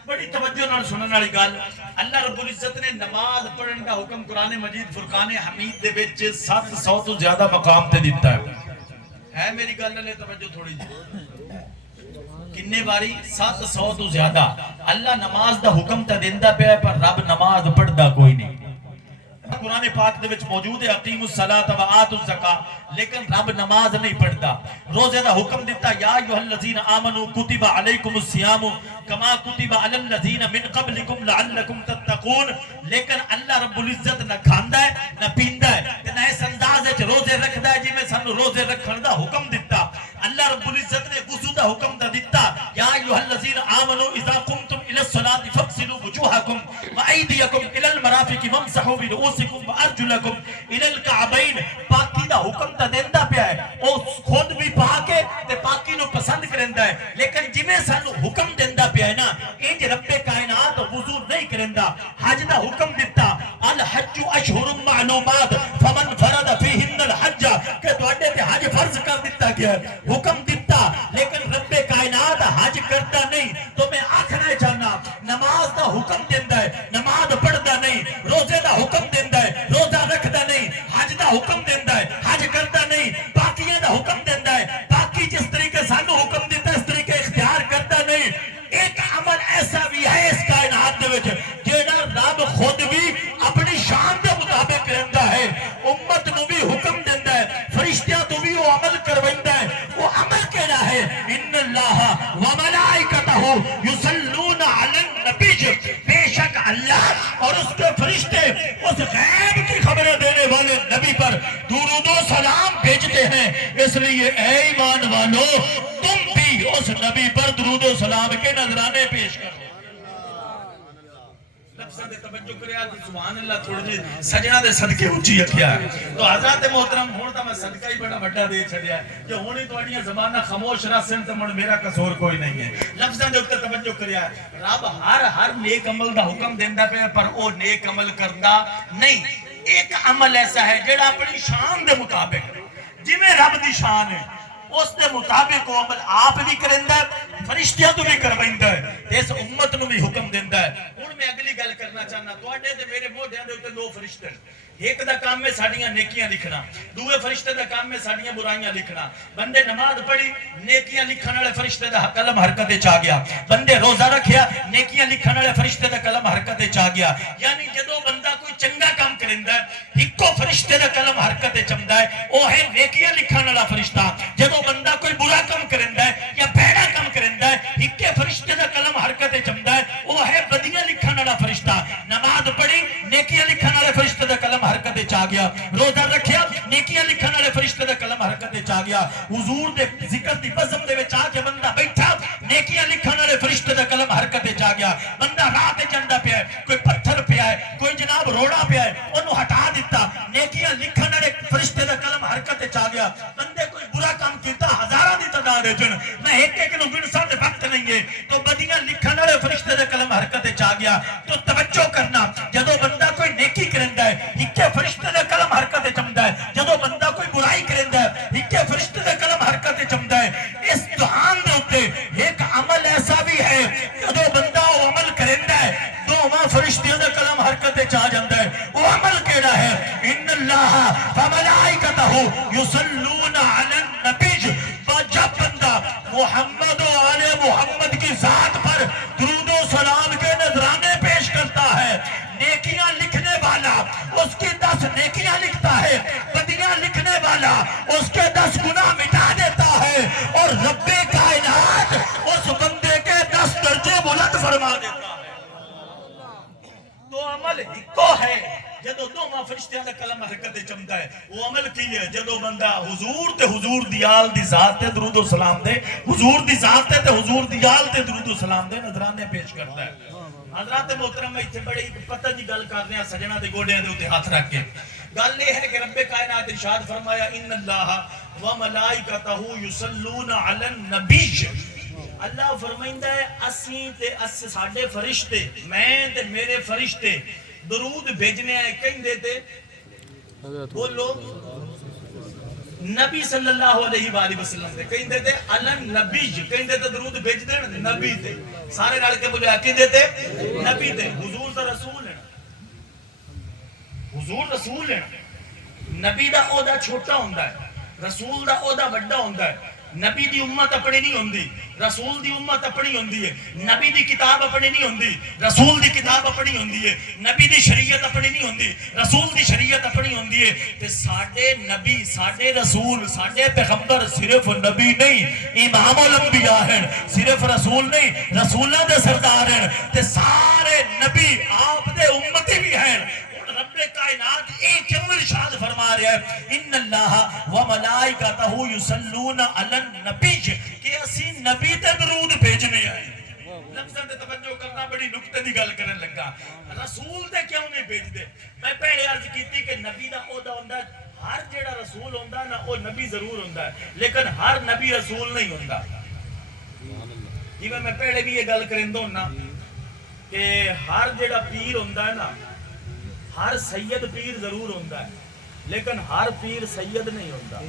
بڑی توجہ نال سنن والی گل، اللہ رب العزت نے نماز پڑھن دا حکم قرآن مجید فرقان حمید دے وچ 700 تو زیادہ مقام تے دیتا ہے میری گل نال توجہ تھوڑی جی، کنے باری 700 تو زیادہ اللہ نماز دا حکم تا دیندہ پہ ہے، پر رب نماز پڑھدا کوئی نہیں۔ قرآن پاک دے وچ موجود ہے اقیم الصلاۃ و آتوا الزکاۃ، لیکن رب نماز نہیں پڑھدا۔ روزے دا حکم دیتا یا ایھا الذین آمنوا کتب علیکم الصیام کما کتب علی الذین من قبلکم لعلکم تتقون، لیکن اللہ رب العزت نہ کھاندا ہے نہ پیندا ہے تے نہ اس انداز وچ روزے رکھدا ہے جویں سانو روزے رکھن دا حکم دیتا۔ اللہ رب العزت نے وضو دا حکم دا دیتا، یا ایھا الذین آمنوا اذا قمتم الی الصلاۃ فاغسلوا وجوہکم وایدیکم الی المرافق وامسحوا برؤوسکم وارجلکم الی الکعبین، پاکی دا حکم تا دیندا پیا ہے، او خود بھی پاک ہے تے پاکی نو پسند کریندا ہے، لیکن جویں سانو حکم دیندا پیا ہے نا انج رب کائنات وضو نہیں کریندا۔ حج دا حکم دیتا، الحج اشہر معلومات فمن فرض فیہن الحج، کہ تواڈے تے حج فرض کر دیتا گیا ہے، حکم دیتا، لیکن رب کائنات حج کرتا نہیں۔ تو میں آکھنا چاہنا نماز دا حکم دیندا ہے، نماز پڑھدا نہیں، روزے دا حکم دیندا ہے، روزہ رکھدا نہیں، حج دا حکم دیندا ہے، حج کرتا نہیں، پاکیاں دا حکم دیندا ہے، پاکی جس طریقے سانو حکم دیتا اس طریقے اختیار کرتا نہیں۔ ایک عمل ایسا بھی ہے اس کائنات دے وچ جیڑا رب خود بھی اپنی شان دے مطابق رہندا ہے، امت نو بھی حکم دیندا ہے، فرشتیاں تو بھی وہ عمل کرویندا ہے۔ وہ عمل کیڑا ہے؟ ان اللہ و یصلون علی النبی، بے شک اللہ اور اس کے فرشتے اس غیب کی خبریں دینے والے نبی پر درود و سلام بھیجتے ہیں۔ اس لیے اے ایمان والو تم بھی اس نبی پر درود و سلام کے نذرانے پیش کرو۔ لفظاں دے توجہ کریا تے سبحان اللہ تھوڑے جی سجنا دے صدقے اونچی رکھیا ہے۔ تو حضرات محترم ہن تا میں صدقہ ہی بڑا بڑا دے چھڈیا ہے کہ ہن ہی تہاڈیاں زباناں خاموش رہسن تے من میرا قصور کوئی نہیں ہے۔ لفظاں دے اوپر توجہ کریا ہے، رب ہر نیک عمل دا حکم دیندا پیا پر او نیک عمل کردا نہیں۔ ایک عمل ایسا ہے جڑا اپنی شان دے مطابق جویں رب دی شان ہے اس دے مطابق وہ عمل آپ بھی کرندا ہے، فرشتیاں تو بھی کرویندا ہے، اس امت نو بھی حکم دیندا ہے۔ ہن میں اگلی گل کرنا چاہنا، تواڈے تے میرے موڈیاں دے اوتے دو فرشتے، ایک دا کام ہے ساڈیاں نیکیاں لکھنا، دوے فرشتے دا کام ہے ساڈیاں برائیاں لکھنا۔ بندے نماز پڑھی، نیکیاں لکھن والے فرشتے دا قلم حرکت وچ آ گیا، بندے روزہ رکھیا، نیکیاں لکھن والے فرشتے دا قلم حرکت وچ آ گیا۔ یعنی جدوں بندہ کوئی چنگا کام کریندا ہے اکو فرشتے دا قلم حرکت وچ آندا ہے، او ہے نیکیاں لکھن والا فرشتہ۔ جدوں بندہ کوئی برا کام کریندا ہے یا بھڑا کام کریندا ہے اکے فرشتے دا قلم حرکت وچ آندا ہے، او ہے بدیاں لکھن والا فرشتہ۔ نماز پڑھی، نیکیاں لکھن والے فرشتے دا قلم حرکت وچ آ گیا، روزہ رکھیا، نیکیاں لکھن والے فرشتے دا قلم حرکت وچ آ گیا۔ حضور دے ذکر دی بزم دے وچ آ کے بندہ بیٹھا، نیکیاں لکھن والے فرشتے دا قلم حرکت وچ آ گیا۔ بندہ راہ تے جاندا پیا ہے، کوئی پتھر پیا ہے، کوئی جناب روڑا پیا ہے، اونوں ہٹا دیتا، نیکیاں لکھن والے فرشتے دا قلم حرکت وچ آ گیا۔ بندے کوئی برا کام کیتا ہزاراں دی تعداد وچ، میں ایک ایک نوں گنساں تے وقت نہیں ہے، تو بدیاں لکھن والے فرشتے دا قلم حرکت وچ آ گیا۔ تو توجہ کرنا، جدوں بندہ کوئی نیکی کریندا ہے اکے فرشتے دا قلم حرکت وچ آندا ہے، جدوں بندہ کوئی برائی کریندا ہے اکے فرشتے دا قلم حرکت وچ آندا ہے۔ اس جہان دے اوتے ایک عمل ایسا بھی ہے جدوں بندہ وہ عمل کریندا ہے دوواں فرشتیاں دا قلم حرکت وچ آ جاندا ہے۔ وہ عمل کیڑا ہے؟ ان اللہ وملائکتہ یصلون علی النبی، جب بندہ محمد و آل محمد کی ذات پر درود و سلام کے نذرانے پیش کرتا ہے، نیکیاں لکھنے والا اس کی 10 نیکیاں لکھتا ہے، بدیاں لکھنے والا اس کے 10 گناہ مٹا دیتا ہے، اور رب کائنات اس بندے کے 10 درجے بلند فرما دیتا ہے۔ تو عمل اکو ہے جدو دوواں فرشتیاں دا قلم حرکت وچ آندا ہے۔ وہ عمل کی ہے جدو بندہ حضور تے حضور دی آل دی ذات تے درود و سلام دے، حضور دی ذات تے حضور دی آل تے درود و سلام دے نذرانے پیش کرتا ہے۔ حضرات محترم میں اتنے بڑی پتہ دی گل کر رہے ہیں سجنا دے گوڑیاں دے اوتے ہاتھ رکھ کے۔ گل یہ ہے کہ رب کائنات ارشاد فرمایا ان اللہ وملائکتہ یصلون علی النبی، اللہ فرمائندہ ہے اسیں تے ساڈے فرشتے، میں تے میرے فرشتے درود بھیجنے آئے کہیں تے بولو نبی صلی اللہ علیہ وآلہ وسلم دے، کہیں تے علی نبی، کہیں تے درود بھیج دین نبی تے، سارے رل کے بولے کہیں تے نبی تے۔ حضور دا رسول ہے، حضور رسول ہے، نبی دا عہدہ چھوٹا ہوندا ہے، رسول دا عہدہ بڑا ہوندا ہے۔ نبی دی امت اپنی نہیں ہوندی، رسول دی امت اپنی ہوندی ہے۔ نبی دی کتاب اپنی نہیں ہوندی، رسول دی کتاب اپنی ہوندی ہے۔ نبی دی شریعت اپنی نہیں ہوندی، رسول دی شریعت اپنی ہوندی ہے۔ تے ساڈے نبی، ساڈے رسول، ساڈے پیغمبر صرف نبی نہیں، امام الانبیاء ہیں، صرف رسول نہیں، رسولاں دے سردار ہیں، تے سارے نبی آپ دے امتی بھی ہیں۔ رب کائنات ایک ارشاد فرما رہا ہے ان اللہ وملائکتہ یصلون علی النبی، کہ اسی نبی تے درود بھیجنے آئے۔ لفظاں تے توجہ کرنا، بڑی نکتے دی گل کرن لگا۔ رسول تے کیوں نہیں بھیج دے؟ میں پہلے عرض کیتی کہ نبی دا عہدہ ہوندا ہے، ہر جیڑا رسول ہوندا نا وہ نبی ضرور ہوندا ہے، لیکن ہر نبی رسول نہیں ہوندا۔ جی میں پہلے بھی یہ گل کرندا ہوندا کہ ہر جیڑا پیر ہوندا ہے نا، ہر سید پیر ضرور ہوندا ہے، لیکن ہر پیر سید نہیں ہوندا۔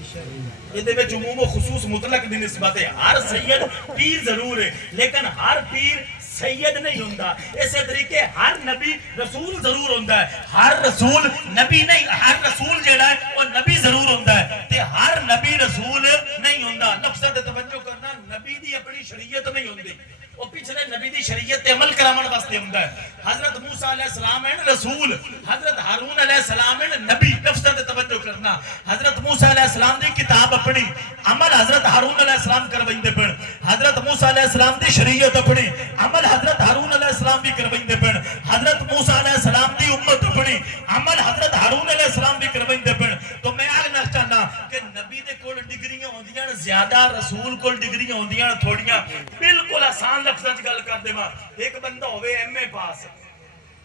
یہ دے وچ عموم و خصوص مطلق دی نسبت ہے، ہر سید پیر ضرور ہے لیکن ہر پیر سید نہیں ہوندا۔ اسی طریقے ہر نبی رسول ضرور ہوندا ہے، ہر رسول نبی نہیں، ہر رسول جیڑا ہے وہ نبی ضرور ہوندا ہے تے ہر نبی رسول نہیں ہوندا۔ لفظاں تے توجہ کرنا، نبی دی اپنی شریعت نہیں ہوندی، وہ پچھلے نبی دی شریعت تے عمل کراون واسطے ہوندا ہے۔ حضرت موسیٰ علیہ السلام ہیں رسول، حضرت ہارون علیہ السلام ہیں نبی۔ لفظاں تے توجہ کرنا، حضرت موسیٰ علیہ السلام دی کتاب اپنی، عمل حضرت ہارون علیہ السلام کرویندے پن، حضرت موسیٰ علیہ السلام دی شریعت اپنی عمل حضرت ہارون علیہ السلام بھی کروائیں دے پن حضرت موسیٰ علیہ السلام دی امت اپنی عمل حضرت ہارون علیہ السلام بھی کروائیں دے پن تو میں آگنا چاہنا کہ نبی دے کول ڈگریاں ہوندیاں زیادہ رسول کول ڈگریاں ہوندیاں تھوڑیاں بالکل آسان لفظاں چ گل کر دیواں ایک بندہ ہوے ایم اے پاس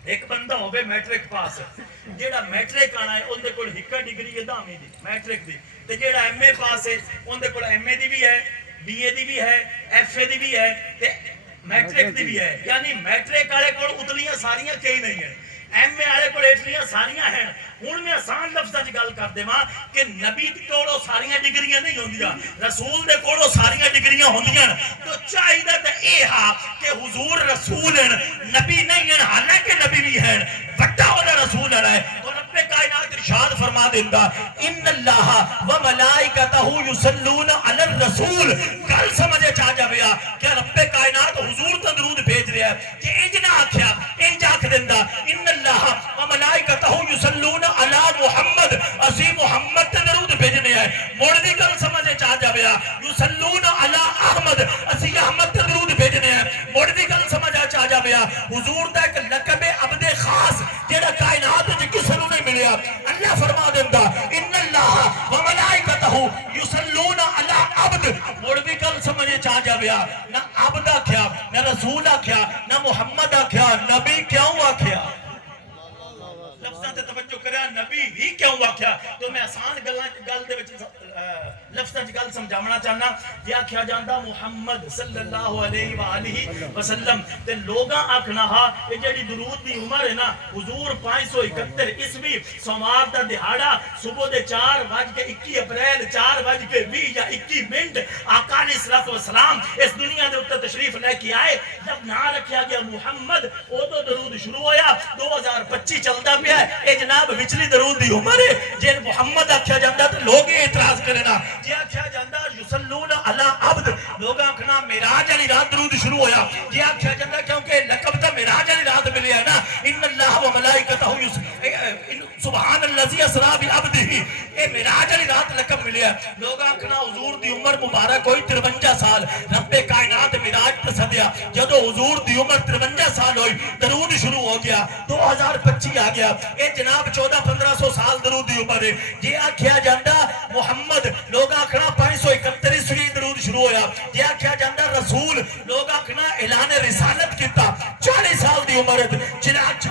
ایک بندہ ہوے میٹرک پاس جیڑا میٹرک آنا ہے اون دے کول ہکا ڈگری ہے 10ویں دی میٹرک دی تے جیڑا ایم اے پاس ہے اون دے کول ایم اے دی بھی ہے بی اے دی بھی ہے ایف اے دی بھی ہے تے میٹرک دی بھی ہے یعنی میٹرک والے کول اتلیاں ساریاں کئی نہیں ہیں ایم اے والے کول اتلیاں ساریاں ہیں ہن میں آسان لفظاں وچ گل کر دیواں کہ نبی دے کولوں ساریاں ڈگریاں نہیں ہوندیاں رسول دے کولوں ساریاں ڈگریاں ہوندیاں تو چاہیے تے اے ہا کہ حضور رسول ہیں نبی نہیں ہیں حالانکہ نبی بھی ہیں بڑا والا رسول ہے تو رب کائنات ارشاد فرما دیندا ان اللہ و ملائکتہ یصلون علی الرسول گل سمجھے چا جاویا کہ رب کائنات حضور تے درود بھیج رہا ہے کہ انج نہ آکھیا انج آکھ دیندا ان اللہ و ملائکتہ یصلون علی محمد اسی محمد تے درود بھیجنے ہیں موڑ دی گل سمجھے چا جاویا یصلون علی احمد اسی احمد تے درود بھیجنے ہیں موڑ دی گل سمجھا چا جاویا حضور دا ایک لقب عبد خاص جیڑا کائنات وچ کسے نوں نہیں ملیا اللہ فرما دیندا ان اللہ و ملائکتہ یصلون علی عبد موڑ دی گل سمجھے چا جاویا نہ عبد آکھیا نہ رسول آکھیا نہ محمد آکھیا نبی کیوں آکھیا لفظاں تے توجہ کریا نبی ہی کیوں آکھیا تو میں آسان گل دے وچ لفظاں وچ گل سمجھاونا چاہنا یہ آکھیا جاندا محمد صلی اللہ علیہ وآلہ وسلم تے لوگاں آکھنا ہا اے جڑی درود دی عمر ہے نا حضور 571 عیسوی سوموار دا دہاڑا صبح دے 4:21 اپریل 4:20 یا 21 منٹ آقا علیہ الصلوۃ والسلام اس دنیا دے اوپر تشریف لے کے آئے جب نام رکھیا گیا محمد اودوں درود شروع ہویا 2025 چلدا پیا اے جناب وچلی درود دی عمر ہے جے محمد آکھیا جاندا تے لوگ اعتراض کرنا جے آکھیا جاندا یصلون علی عبد لوگ آکھنا معراج والی رات درود شروع ہویا جے آکھیا جاندا کیونکہ لقب تا معراج والی رات ملیا ہے نا ان اللہ و ملائکتہ سبحان الذی اسری بعبدہ اے معراج والی رات لقب ملیا ہے لوگ آکھنا حضور دی عمر مبارک ہوئی 53 سال رب کائنات معراج تے سدیا جدوں حضور دی عمر 53 سال ہوئی درود شروع ہو گیا 2025 آ گیا اے جناب 1400-1500 سال درود دی عمر ہے جے آکھیا جاندا محمد لوگ آکھنا 571 عیسوی درود شروع ہویا جے آکھیا جاندا رسول لوگ آکھنا اعلان رسالت کیتا 40 سال دی عمر ہے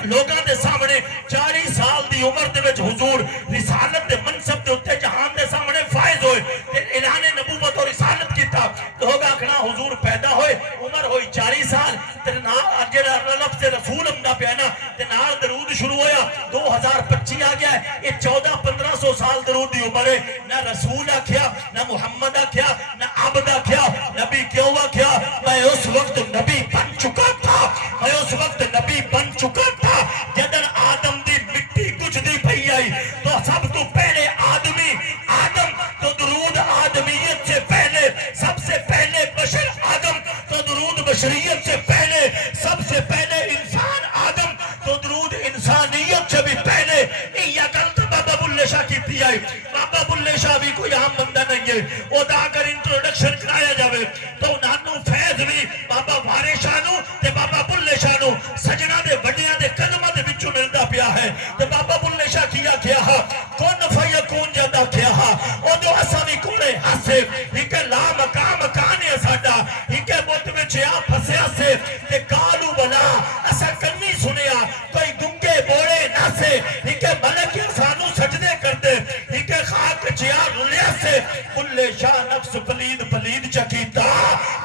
لوگاں دے سامنے 40 سال دی عمر دے وچ حضور رسالت دے منصب دے اوتے جہان دے سامنے فائز ہوئے تے اعلان نبوت اور رسالت کیتا لوگ آکھنا حضور پیدا ہوئے عمر ہوئی 40 سال تے نال جڑا لفظ رسول ہوندا پیا نا تے نال درود شروع ہویا 2025 آ گیا ہے یہ 1400-1500 سال درود دی عمر ہے نہ رسول آکھیا نہ محمد آکھیا نہ عبد آکھیا نبی کیوں آکھیا میں اس وقت نبی بن چکا تھا میں اس وقت نبی بن چکا تھا جدن آدم دی مٹی کچھ دی پئی آئی تو سب تو پہلے آدمی آدم تو درود آدمیت سے پہلے سب سے پہلے بشر آدم تو درود بشریت سے پہلے سب سے پہلے انسان آدم تو درود انسانیت سے بھی پہلے یہ غلط بابا بلے شاہ کی تھی آئی بابا بلے شاہ بھی کوئی عام بندہ نہیں ہے وہ دا اگر انٹروڈکشن کرایا جاوے تو نانو فیض بھی بابا وارے شاہ نو تے بابا بلے شاہ نو سجنہ دے وڈیاں دے قدمہ دے بچوں ملدا پیا ہے تے بابا بلے شاہ کیا ہا کون فیکون جادا کیا ہا او جو اسا بھی کونے ہاسے ایک لا مقام کانے ساڈا ایک بوت وچ آ پھسیا سے تے کالو بلا اسا کنی سنیا کوئی گنگے بوڑے ناسے ایک ملک سانو سجدے کردے ایک خاک چیا رلیا سے بلے شاہ نفس پلید پلید چکیتا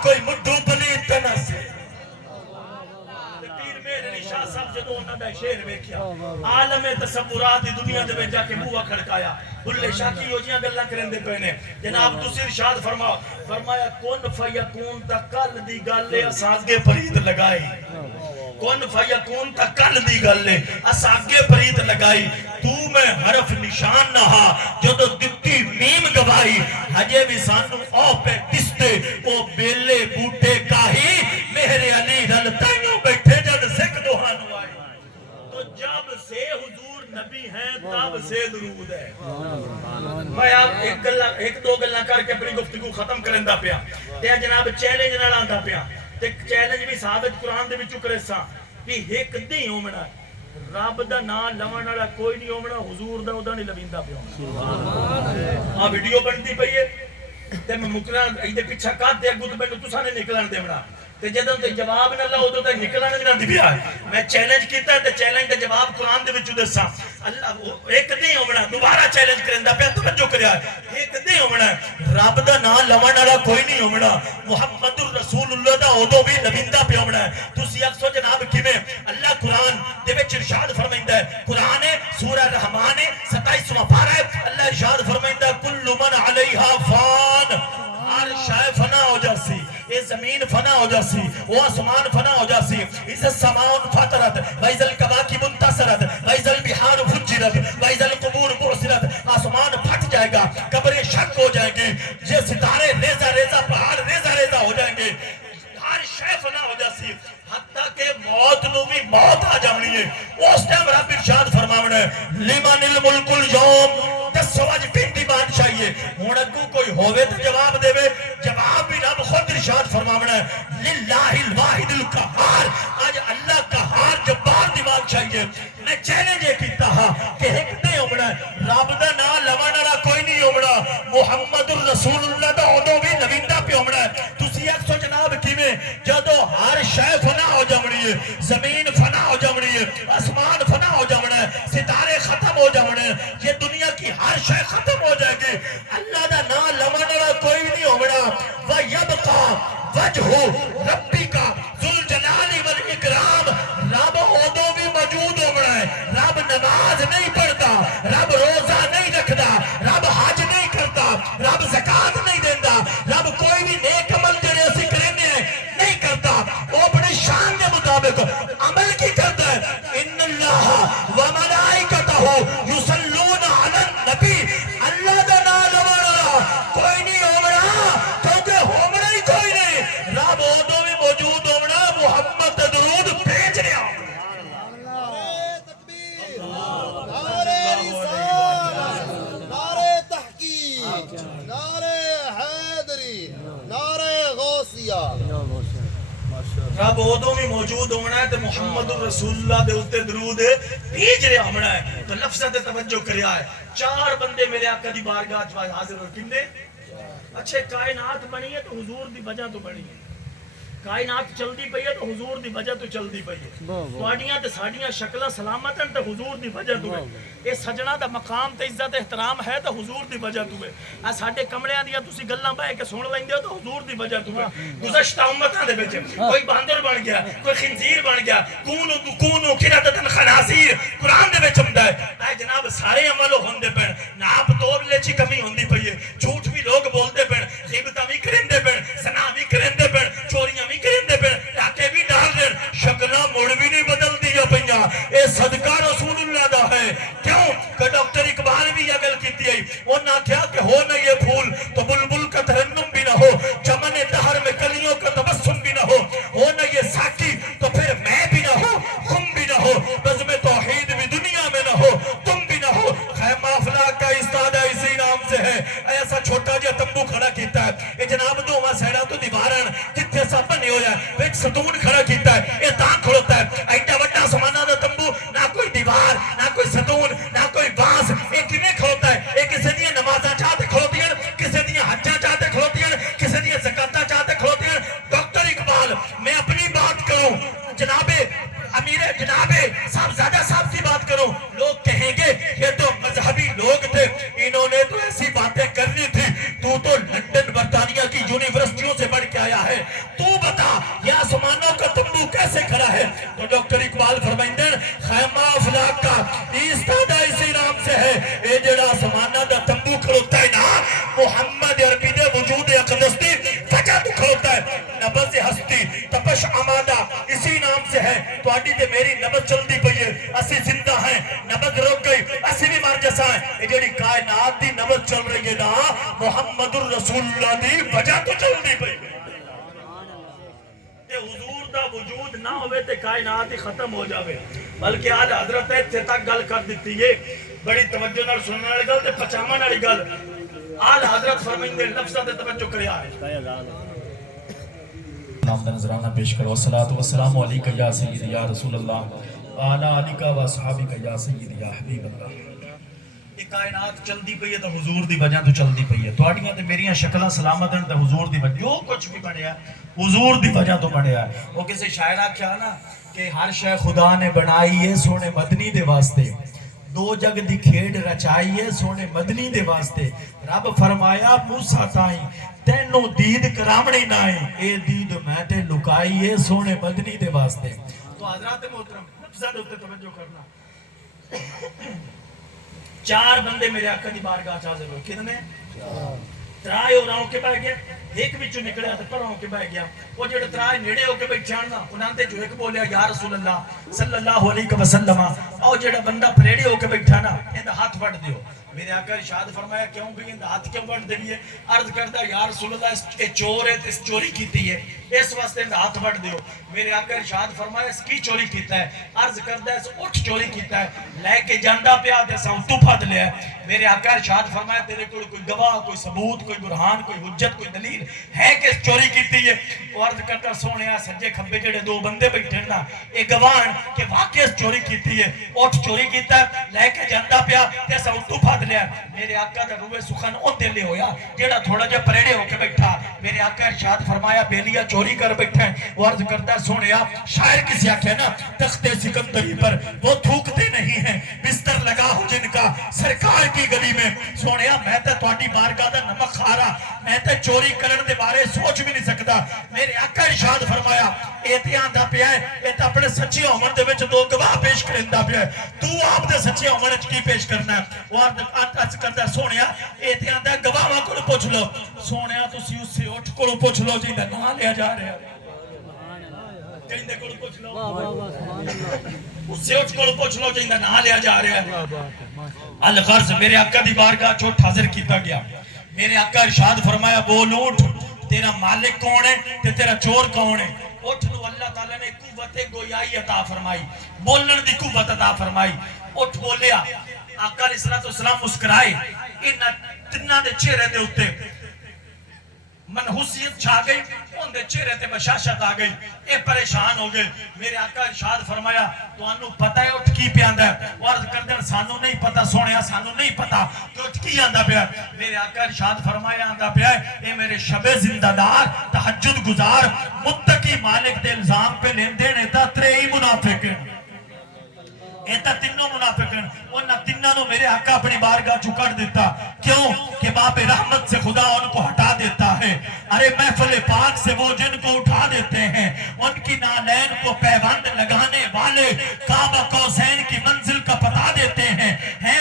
کوئی مڈو پلید تنسے شاہ صاحب جدو انہاں دا شعر ویکھیا عالم تصورات دی دنیا دے وچ جا کے منہ کھڑکایا بلے شاہ کی ہو جیاں گلاں کرندے پے نے جناب تسی ارشاد فرمایا کون فیکون تا کل دی گل اے اساں اگے پرید لگائی کون فیکون تا کل دی گل اے اساں اگے پرید لگائی تو میں حرف نشان نہ ہا جدو دتی میم گوائی ہجے بھی سانو او پہ دستے او بیلے بوٹے کاہی میرے علی رل تائیوں بیٹھے جد سکھ دوہانو آئی تو جب سے حضور نبی ہیں تب سے درود ہے. میں آپ ایک دو گلاں کر کے اپنی گفتگو ختم کرندا پیا تے جناب چیلنج نال آندا پیا تے چیلنج بھی ثابت قرآن دے وچوں کرے سا کہ ایک دی ہومنا رب دا نام لون والا کوئی نہیں ہومنا حضور دا ادا نہیں لویندا پیا. سبحان اللہ. آ ویڈیو بنتی پئی ہے تے میں مکرا ایدے پیچھے کڈ دے اگوں تے مینوں تساں نے نکلن دیونا تے جدوں تے جواب نہ لاؤ تے نکلن نہیں نہ دیا. میں چیلنج کیتا تے چیلنج دا جواب قرآن دے وچوں دساں. اللہ ایک دی ہومنا دوبارہ چیلنج کرندا پیا توجہ کریا ایک دی ہومنا رب دا نام لون والا کوئی نہیں ہومنا محمد الرسول اللہ دا اودوں بھی لویندا پیا ہونا. تسی اکسو جناب کیویں اللہ قرآن دے وچ ارشاد فرمائندا ہے قرآن ہے سورہ رحمان 27واں پارہ ہے. اللہ ارشاد فرمائندا کل من علیہا فان ہر شے فنا ہو جاسی یہ زمین فنا ہو جاسی وہ آسمان فنا ہو جاسی اذا السماء فطرت واذا الكواكب انتصرت واذا البحار فجرت واذا القبور بعثرت آسمان پھٹ جائے گا قبریں شک ہو جائیں گی یہ ستارے ریزہ ریزہ پہاڑ ریزہ ریزہ ہو جائیں گے ہر شے فنا ہو جاسی حتیٰ کہ موت نو بھی موت آ جانی ہے. اس ٹائم رب ارشاد فرماونا ہے لمن الملک اليوم دسو اج کیندی بادشاہی ہے. ہن اگوں کوئی ہوے تے جواب دے جواب بھی رب خود ارشاد فرماونا ہے للہ الواحد القہار اج اللہ قہار جبار دی بادشاہی ہے. میں چیلنج یہ کیتا ہاں کہ ایک نہیں ہونا رب دا نام لون والا کوئی نہیں ہونا محمد الرسول اللہ دا اودوں بھی لویندا پیا ہونا. تسی اکسو جناب کیویں جدوں ہر شے فنا ہو جانی ہے زمین فنا ہو جانی ہے آسمان فنا ہو جانا ہے ستارے ختم ہو جانے ہیں یہ دنیا کی ہر شے ختم ہو جائے گی اللہ دا نام لون والا کوئی نہیں ہونا. وَيَبْقَى وَجْهُ رَبِّكَ ذُو الْجَلَالِ وَالْإِكْرَامِ رب اودوں بھی موجود ہونا ہے. رب نماز نہیں پڑھتا رب روزہ نہیں رکھتا رب حج نہیں کرتا رب زکات نہیں دیتا رب کوئی بھی نیک عمل جڑے اسی کرنے ہیں نہیں کرتا وہ اپنی شان کے مطابق عمل کی کرتا ہے. ان اللہ وملائکتہ یصلون علی النبی اللہ دا نام لونا کوئی نہیں ہونا کیونکہ ہونا ہی کوئی نہیں رب اودوں بھی موجود ہونا محمد درود بھیج رہا. نعرہ تکبیر نعرہ رسالت نعرہ تحقیق نعرہ حیدری نعرہ غوثیہ. رب اودوں بھی موجود ہونا ہے تو محمد رسول اللہ دے اوتے درود بھیج رہا ہونا ہے. تو لفظاں تے توجہ کریا ہے. چار بندے میرے آقا دی بارگاہ وچ حاضر ہوئے کنے اچھے کائنات بنی ہے تو حضور دی وجہ تو بنی ہے. کائنات چلدی پئی ہے تو حضور دی وجہ تو چلدی پئی ہے. تواڈیاں تے ساڈیاں شکلاں سلامت ہیں تے حضور دی وجہ تو ہے. اے سجنا دا مقام تے عزت احترام ہے تے حضور دی وجہ تو ہے. اے ساڈے کملیاں دیاں تسی گلاں بہ کے سن لیندے ہو تو حضور دی وجہ تو ہے. گزشتہ امتاں دے وچ کوئی باندر بن گیا کوئی خنزیر بن گیا کونو قردۃ خنازیر قرآن دے وچ ہوندا ہے. اے جناب سارے عمل ہوندے پن ناپ توب لے چی کمی ہوندی پئی ہے. جھوٹ بھی لوگ بولدے پن غیبتاں بھی کریندے پن زنا بھی کریندے پن چوریاں بھی کرندے پن ڈاکے بھی ڈال دین شکلاں مڑ بھی نہیں بدل دیا پئیاں. اے صدقہ رسول اللہ دا ہے. کیوں کہ ڈاکٹر اقبال بھی یہ گل کیتی ہے انہاں کہا کہ ہو نہ یہ پھول تو بلبل کا ترنم بھی نہ ہو چمن دہر میں کلیوں کا تبسم بھی نہ ہو نہ یہ ساکی تو پھر میں بھی نہ ہو تم بھی نہ ہو بزم توحید بھی دنیا میں نہ ہو تم بھی نہ ہو. خیمہ افلاک کا استادہ اسی نام سے ہے. ایسا چھوٹا جا تمبو کھڑا کیتا ہے اے جناب دوواں سائیڈاں تو دیوارن کتھے سب بنے ہویا ہے ایک ستون کھڑا کیتا ہے اے تاں کھڑوتا ہے ایڈا وڈا سمانا دا تمبو نہ کوئی دیوار نہ کوئی ستون نہ کوئی باس اے کیویں کھڑوتا ہے. اے کسے دیاں نمازاں چاہتے کھڑوتی ہیں کسے دیاں حجاں چاہتے کھڑوتی ہیں کسے دیاں زکاتاں چاہتے کھڑوتی ہیں. ڈاکٹر اقبال میں اپنی بات کروں جناب امیر جناب صاحبزادہ صاحب کی بات کروں لوگ کہیں گے یہ تو مذہبی لوگ تھے انہوں نے تو ایسی باتیں کرنی تھی. تو لندن برطانیہ کی یونیورسٹیوں سے بڑھ کے آیا ہے تو بتا یہ آسمانوں کا تمبو کیسے کھڑا ہے. تو ڈاکٹر اقبال فرمائندے خیمہ افلاک کا استادہ اسی نام سے ہے. اے جڑا آسمانہ دا تمبو کھڑوتا ہے نا محمد عربی دے وجود اقدس دی وجہ تو کھڑوتا ہے. نبض ہستی تپش آمادہ اسی نام سے ہے. تو آڈی تے میری نبض چل دی پئی ہے اسی زندہ ہیں نبض روک گئی اسی بھی مر جسا ہیں. اے جڑی کائنات دی نبض چل رہی ہے نا محمد الرسول اللہ دی وجہ تو چل دی پئی ہے. حضور دا وجود نہ ہوئے تے کائنات ہی ختم ہو جاوے. بلکہ آج حضرت اتنے تک گل کر دیتی ہے بڑی توجہ نال سننے والی گل تے پچاون والی گل آج حضرت فرمائندے لفظاں تے توجہ کریا ہے نام دا نظرانہ پیش کرو الصلاۃ والسلام علیکہ یا سید یا رسول اللہ اعلی علیکہ و اصحابہ یا سید یا حبیب اللہ یہ کائنات چلدی پئی ہے تو حضور دی وجہ تو چلدی پئی ہے تواڈیاں تے میریاں شکلاں سلامت ہیں تے حضور دی وجہ جو کچھ بھی بنیا حضور دی وجہ تو بنیا ہے وہ کسی شاعر آکھیا نا کہ ہر شے خدا نے بنائی ہے سونے مدنی دے واسطے دو جگ دی کھیڈ رچائی ہے سونے مدنی دے واسطے رب فرمایا موسیٰ تائیں تینوں دید کرامنی نائیں اے دید میں تے لکائی ہے سونے مدنی دے واسطے تو حضرات محترم لفظاں دے اوپر توجہ کرنا چار بندے میرے آقا دی بارگاہ حاضر ہوئے کتنے ترائے ہو رہا کے بیٹھ گیا ایک بچوں نکلیا تے پڑھا ہو کے بیٹھ گیا وہ جڑے ترائے نیڑے ہو کے بیٹھان نا انہاں تے جو ایک بولیا یا رسول اللہ صلی اللہ علیہ وسلم او جڑا بندہ پریڑے ہو کے بیٹھا نا ایندا ہاتھ وڈ دیو میرے آقا ارشاد فرمایا کیوں بھی ایندا ہاتھ کیوں وڈ دیئے عرض کردا یا رسول اللہ اس چور ہے اس چوری کیتی ہے اس واسطے ایندا ہاتھ وڈ دیو میرے آقا ارشاد فرمایا اس کی چوری کیتا ہے عرض کردا اس اٹھ چوری کیتا ہے لے کے جاندا پیا تے سو تو پھد لیا میرے آقا ارشاد فرمایا تیرے کول کوئی گواہ کوئی ثبوت کوئی برہان کوئی حجت کوئی دلیل ہے کہ اس چوری کیتی ہے وہ عرض کرتا سونیا سجے کھبے جڑے دو بندے بیٹھے نا اے گواہن کہ واقعی اس چوری کیتی ہے اٹھ چوری کیتا ہے لے کے جاندا پیا تے سو تو پھد لیا میرے آقا دا روح سخن او دل ہویا جڑا تھوڑا جہا پریڑے ہو کے بیٹھا میرے آقا ارشاد فرمایا بیلیا چوری کر بیٹھا ہے وہ عرض کرتا سونیا شاعر کسی آکھے نا تخت سکندری پر وہ تھوکتے نہیں ہیں بستر لگا ہو جن کا سرکار کی گلی میں سونیا میں تے تواڈی بارگاہ دا نمک کھا رہا میں تے چوری کرن دے بارے سوچ بھی نہیں سکتا میرے آقا ارشاد فرمایا احتیاط دا پیا ہے اے تے اپنے سچے ہومن دے وچ دو گواہ پیش کرندا پیا ہے تو آپ دے سچے ہومن وچ کی پیش کرنا ہے وہ عرض کردا سونیا احتیاط دا گواہاں کول پوچھ لو سونیا تسی اس سے اٹھ کول پوچھ لو جیندا نام لیا جا رہا ہے کہندے کول پوچھ لو اس سے اٹھ کول پوچھ لو جیندا نام لیا جا رہا ہے الغرض میرے آقا دی بارگاہ چوٹ حاضر کیتا گیا میرے آقا ارشاد فرمایا بول اٹھ تیرا مالک کون ہے تے تیرا چور کون ہے اٹھ نو اللہ تعالیٰ نے قوت گویائی عطا فرمائی بولن دی قوت عطا فرمائی اٹھ بولیا آقا علیہ السلام مسکرائے ان تنہ دے چہرے دے اتے منحوسیت چھا گئی ان دے چہرے تے بشاشت آ گئی اے پریشان ہو گئے میرے آقا ارشاد فرمایا تو انہوں پتہ ہے اٹھ کی پیاندہ ہے وہ عرض کر دیں سانو نہیں پتہ سونیا سانو نہیں پتہ کہ اٹھ کی آندہ پیا ہے میرے آقا ارشاد فرمایا آندہ پیا ہے اے میرے شب زندہ دار تہجد گزار متقی مالک دے الزام پہ لیندے نیتا ترے ہی منافق ہیں ایتا تینوں منافق ہیں انہا تینوں نے میرے آقا اپنی بارگاہ چکڑ دیتا کیوں کہ باب رحمت سے خدا ان کو ہٹا دیتا ہے ارے محفل پاک سے وہ جن کو اٹھا دیتے ہیں ان کی نالین کو پیوند لگانے والے کعبہ قوسین کی منزل کا پتا دیتے ہیں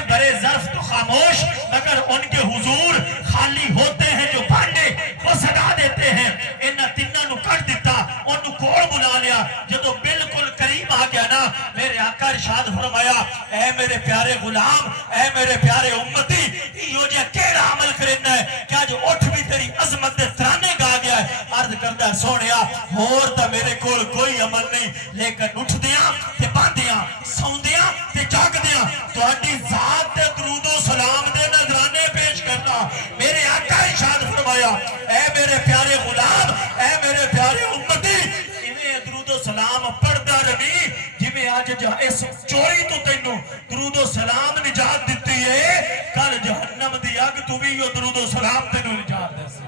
برے ظرف تو خاموش مگر ان کے حضور خالی ہوتے ہیں جو بھانڈے وہ سجا دیتے ہیں انہا تینوں نے کٹ دیتا انہوں کوڑ بلا لیا جدو بالکل قریب آ گیا نا میرے آقا ارشاد فرمایا اے میرے پیارے غلام اے میرے پیارے امتی یہ جو کیڑا عمل کرنا ہے کیا جو اٹھ بھی تیری عظمت دے ترانے گا گیا ہے عرض کردہ سونیا اور تا میرے کول کوئی عمل نہیں لیکن اٹھ دیاں تے باندیاں سون دیاں تے جاگ دیاں تو اڈی ذات تے درود و سلام دے نظرانے پیش کرنا میرے آقا ارشاد فرمایا اے میرے پیارے غلام اے میرے پیارے امتی انہیں درود و سلام پڑھدا رہی جویں آج اس چوری تو تینوں درود و سلام نجات دیتی ہے کل جہنم دی اگ تو بھی یہ درود و سلام تینوں نجات دے سی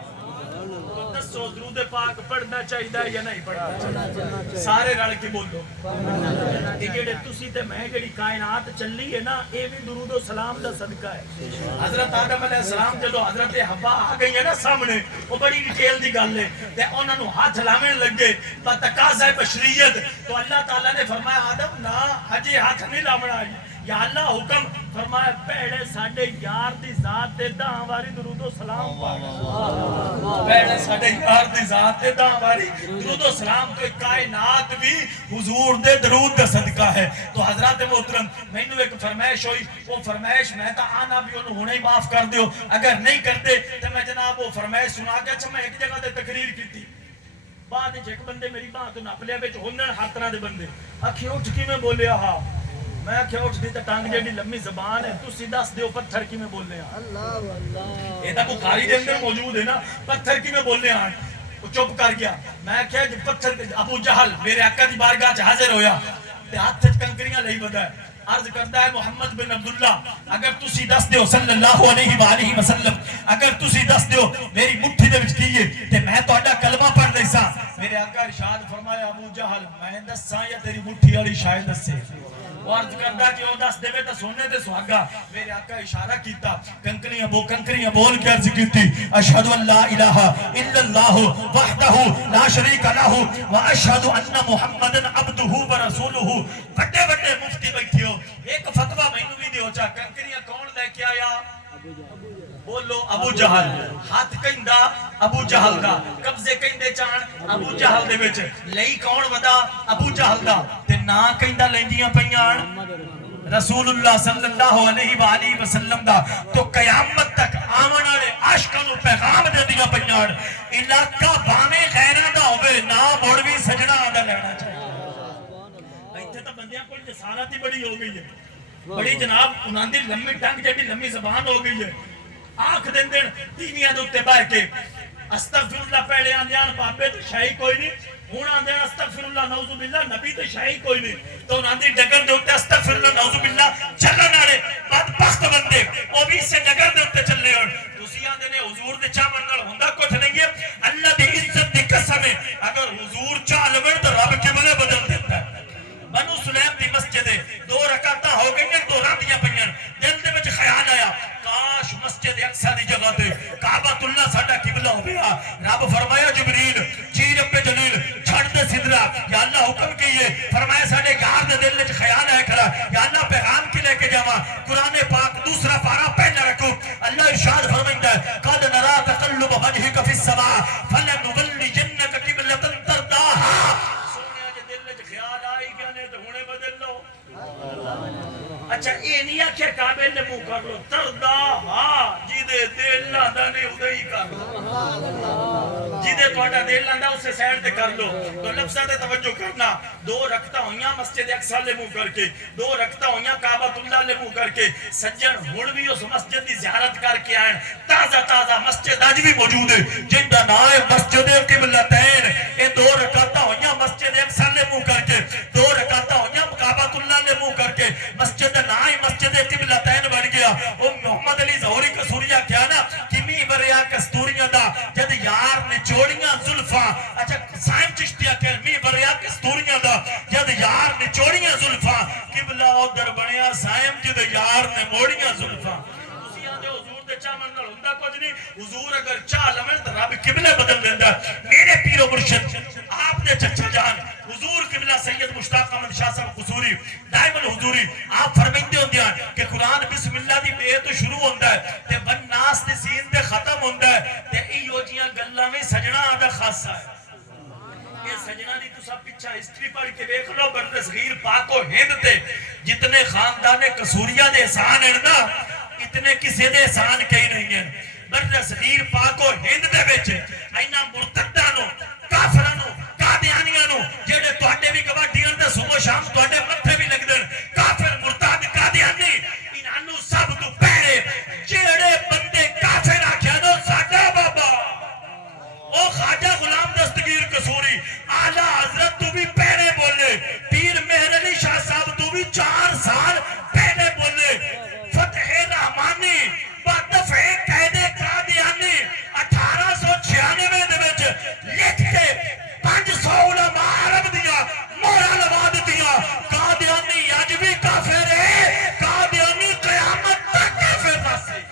دسو درود پاک پڑھنا چاہیے یا نہیں پڑھنا چاہیے سارے رل کے بولو کہ جڑے تسی تے میں جڑی کائنات چلی ہے نا اے بھی درود و سلام دا صدقہ ہے حضرت آدم علیہ السلام جدو حضرت حوا آ گئی ہے نا سامنے وہ بڑی ڈیٹیل دی گل ہے تے انہاں نو ہاتھ لاویں لگے تقاضا بشریت تو اللہ تعالیٰ نے فرمایا آدم نہ ہجے ہاتھ نہیں لاونا یا اللہ حکم فرمایا پیڑے ساڑھے یار دی ذات دے داں واری درود و سلام پاک پیڑے ساڑھے یار دی ذات دے داں واری درود و سلام تو کائنات بھی حضور دے درود دا صدقہ ہے تو حضرات محترم میں نے ایک فرمائش ہوئی وہ فرمائش میں تا آنا بھی انہوں ہونے ہی معاف کر دیو اگر نہیں کرتے تو میں جناب وہ فرمائش سنا کے اچھا میں ایک جگہ دے تقریر کی تھی بعد ایک بندے میری بات ناپ لیا بیچ ہنن ہاتھ نہ دے بندے اکھی اٹھ کی میں بولیا ہاں میں کیا اٹھ دی تے ٹنگ جیڑی لمبی زبان ہے تسی دس دیو پتھر کی میں بولنے ہیں یہ تو بخاری دے اندر موجود ہے نا پتھر کی میں بولنے ہیں وہ چپ کر گیا میں کیا جو پتھر ابو جہل میرے آقا دی بارگاہ چ حاضر ہویا تے ہاتھ وچ کنکریاں لئی بدا ہے عرض کرتا ہے محمد بن عبداللہ اگر تسی دس دیو صلی اللہ علیہ وآلہ وسلم اگر تسی دس دیو میری مٹھی دے وچ کیے تے میں تہاڈا کلمہ پڑھ دیساں میرے آقا ارشاد فرمایا ابو جہل میں دساں یا تیری مٹھی والی شاید دسے وہ عرض کرتا کہ وہ دس دے تے سونے تے سہاگا میرے آقا اشارہ کیتا کنکریاں بول کے عرض کیتی اشہد ان لا الہ الا اللہ وحدہ لا شریک لہ واشہد ان محمدن عبدہ ورسولہ بڑے بڑے مفتی بیٹھے ہو ایک فتوہ مینوں بھی دیو چا کنکریاں کون لے کے آیا بولو ابو جہل ہاتھ کہندا ابو جہل دا قبضے کہندے چان ابو جہل دے وچ لئی کون ودا ابو جہل دا تے نا کہندا لیندیاں پیاں رسول اللہ صلی اللہ علیہ وآلہ وسلم دا تو قیامت تک آمن والے عاشقاں نوں پیغام دیندیاں پیاں علاقہ باویں غیراں دا ہوے نا مڑ وی سجنا دا لینا چاہیے ایتھے تے بندیاں کول جسارت ہی بڑی ہو گئی ہے بڑی جناب انہاں دی لمبی ٹنگ جڑی لمبی زبان ہو گئی ہے آنکھ دن دن تیویاں دے اوتے بیٹھ کے استغفر اللہ پہلے آندیاں بابے تے شاہی کوئی نہیں ہن آندے استغفر اللہ نعوذ باللہ نبی تے شاہی کوئی نہیں تو انہاں دی ڈگر دے اوتے استغفر اللہ نعوذ باللہ چلن والے بدبخت بندے او بھی اسے ڈگر دے اوتے چلے ہون تسی آندے نے حضور دے چاہن نال ہوندا کچھ نہیں ہے اللہ دی عزت دی قسم ہے اگر حضور چاہ لوے تے رب قبلے بدل دیتا ہے بنو سلیم دی مسجد ہے 2 رکعتاں ہو گئیاں 2 راتیاں پیاں دل دے وچ خیال آیا کاش مسجد اقصی دی جگہ تے کعبۃ اللہ ساڈا قبلہ ہو گیا رب فرمایا جبریل جی رب جلیل چھڑ دے سدرا یا اللہ حکم کیے فرمایا ساڈے یار دے دل وچ خیال ہے کھڑا یا اللہ پیغام کی لے کے جاواں قرآن پاک دوسرا پارہ پہلا رکھو اللہ ارشاد فرمائندا ہے قد نرا تقلب وجهك في السماء فلنولینک قبلۃ ترضاها سونیا دے دل وچ خیال آئی گیا نے تے ہنے بدل لو اچھا یہ نہیں آکھے کعبے نے منہ کر لو تردا ہاں جی دے دل لاندا نے اودے ہی کر لو جی دے تہاڈا دل لاندا اسے سائڈ تے کر لو تو لفظاں تے توجہ کرنا 2 رکعتاں ہویاں مسجد اقصی لے منہ کر کے 2 رکعتاں ہویاں کعبۃ اللہ لے منہ کر کے سجن ہن بھی اس مسجد دی زیارت کر کے آئیں تازہ مسجد اج بھی موجود ہے جندا نام ہے مسجد قبلتین اے 2 رکعتاں ہویاں مسجد اقصی لے منہ کر کے 2 رکعتاں ہویاں کعبۃ اللہ لے منہ کر کے مسجد نام مسجد قبلتین بن گیا او محمد علی ظہوری قصوریہ کیا نا کمی بریا کستوریاں دا جد یار نے چوڑیاں زلفاں اچھا سائن چشتیہ کہ می بریا کستوریاں دا جد یار نے چوڑیاں زلفاں قبلہ ادھر بنیا سائن جد یار نے موڑیاں زلفاں تسی آندے حضور دے چاہن نال ہوندا کچھ نہیں حضور اگر چاہ لویں تے رب قبلے بدل دیندا میرے پیر و مرشد آپ نے چچا جان حضور قبلہ سید مشتاق احمد شاہ صاحب قصوری دائم الحضوری آپ فرمائندے ہوندے ہیں کہ قرآن بسم اللہ دی بے تو شروع ہوندا ہے تے والناس تے سین تے ختم ہوندا ہے تے ایو جیاں گلاں وچ سجنا دا خاصہ ہے یہ سجنا دی تو سب پیچھے ہسٹری پڑھ کے دیکھ لو بر صغیر پاک و ہند تے جتنے خاندان قصوریہ دے احسان ہیں نا اتنے کسی دے احسان کہیں نہیں ہیں بر صغیر پاک و ہند دے وچ اینا مرتداں نو کافراں نو قادیانیاں نو جڑے تواڈے بھی کبڈیاں تے صبح شام تواڈے متھے بھی لگ دین کافر مرتد قادیانی انہاں نو سب تو پہلے جڑے بندے کافر آکھیا نو ساڈا بابا او خواجہ غلام دستگیر قصوری اعلی حضرت تو بھی پہلے بولے پیر مہر علی شاہ صاحب تو بھی 4 سال پہلے بولے فتح رحمانی بدفع قید قادیانی 1896 دے وچ لکھ کے 500 علماء عرب دیا مورا لوا دیا قادیانی اج بھی کافر ہے قادیانی قیامت تک کافر رہے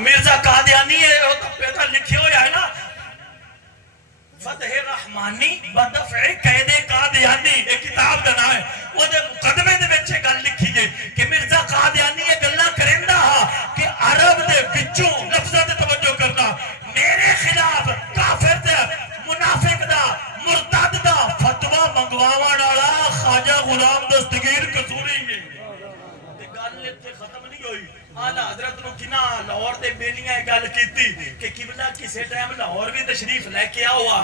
مرزا قادیانی ہے وہ پیدا لکھے ہوئے ہے نا فتح رحمانی بدفع قید قادیانی ایک کتاب دا نام ہے وہ دے مقدمے دے وچ گل لکھی ہے کہ مرزا قادیانی یہ گلاں کریندا کہ عرب دے وچوں لفظاں تے توجہ کرنا میرے خلاف کافر تے منافق دا مرتد دا فتوی منگواون والا خواجہ غلام دستگیر قصوری ہے تے گل گل اتنے ختم نہیں ہوئی آلہ حضرت نو کنا لاہور دے بیلیاں گل کیتی کہ قبلہ کسے ٹائم لاہور بھی تشریف لے کے آوا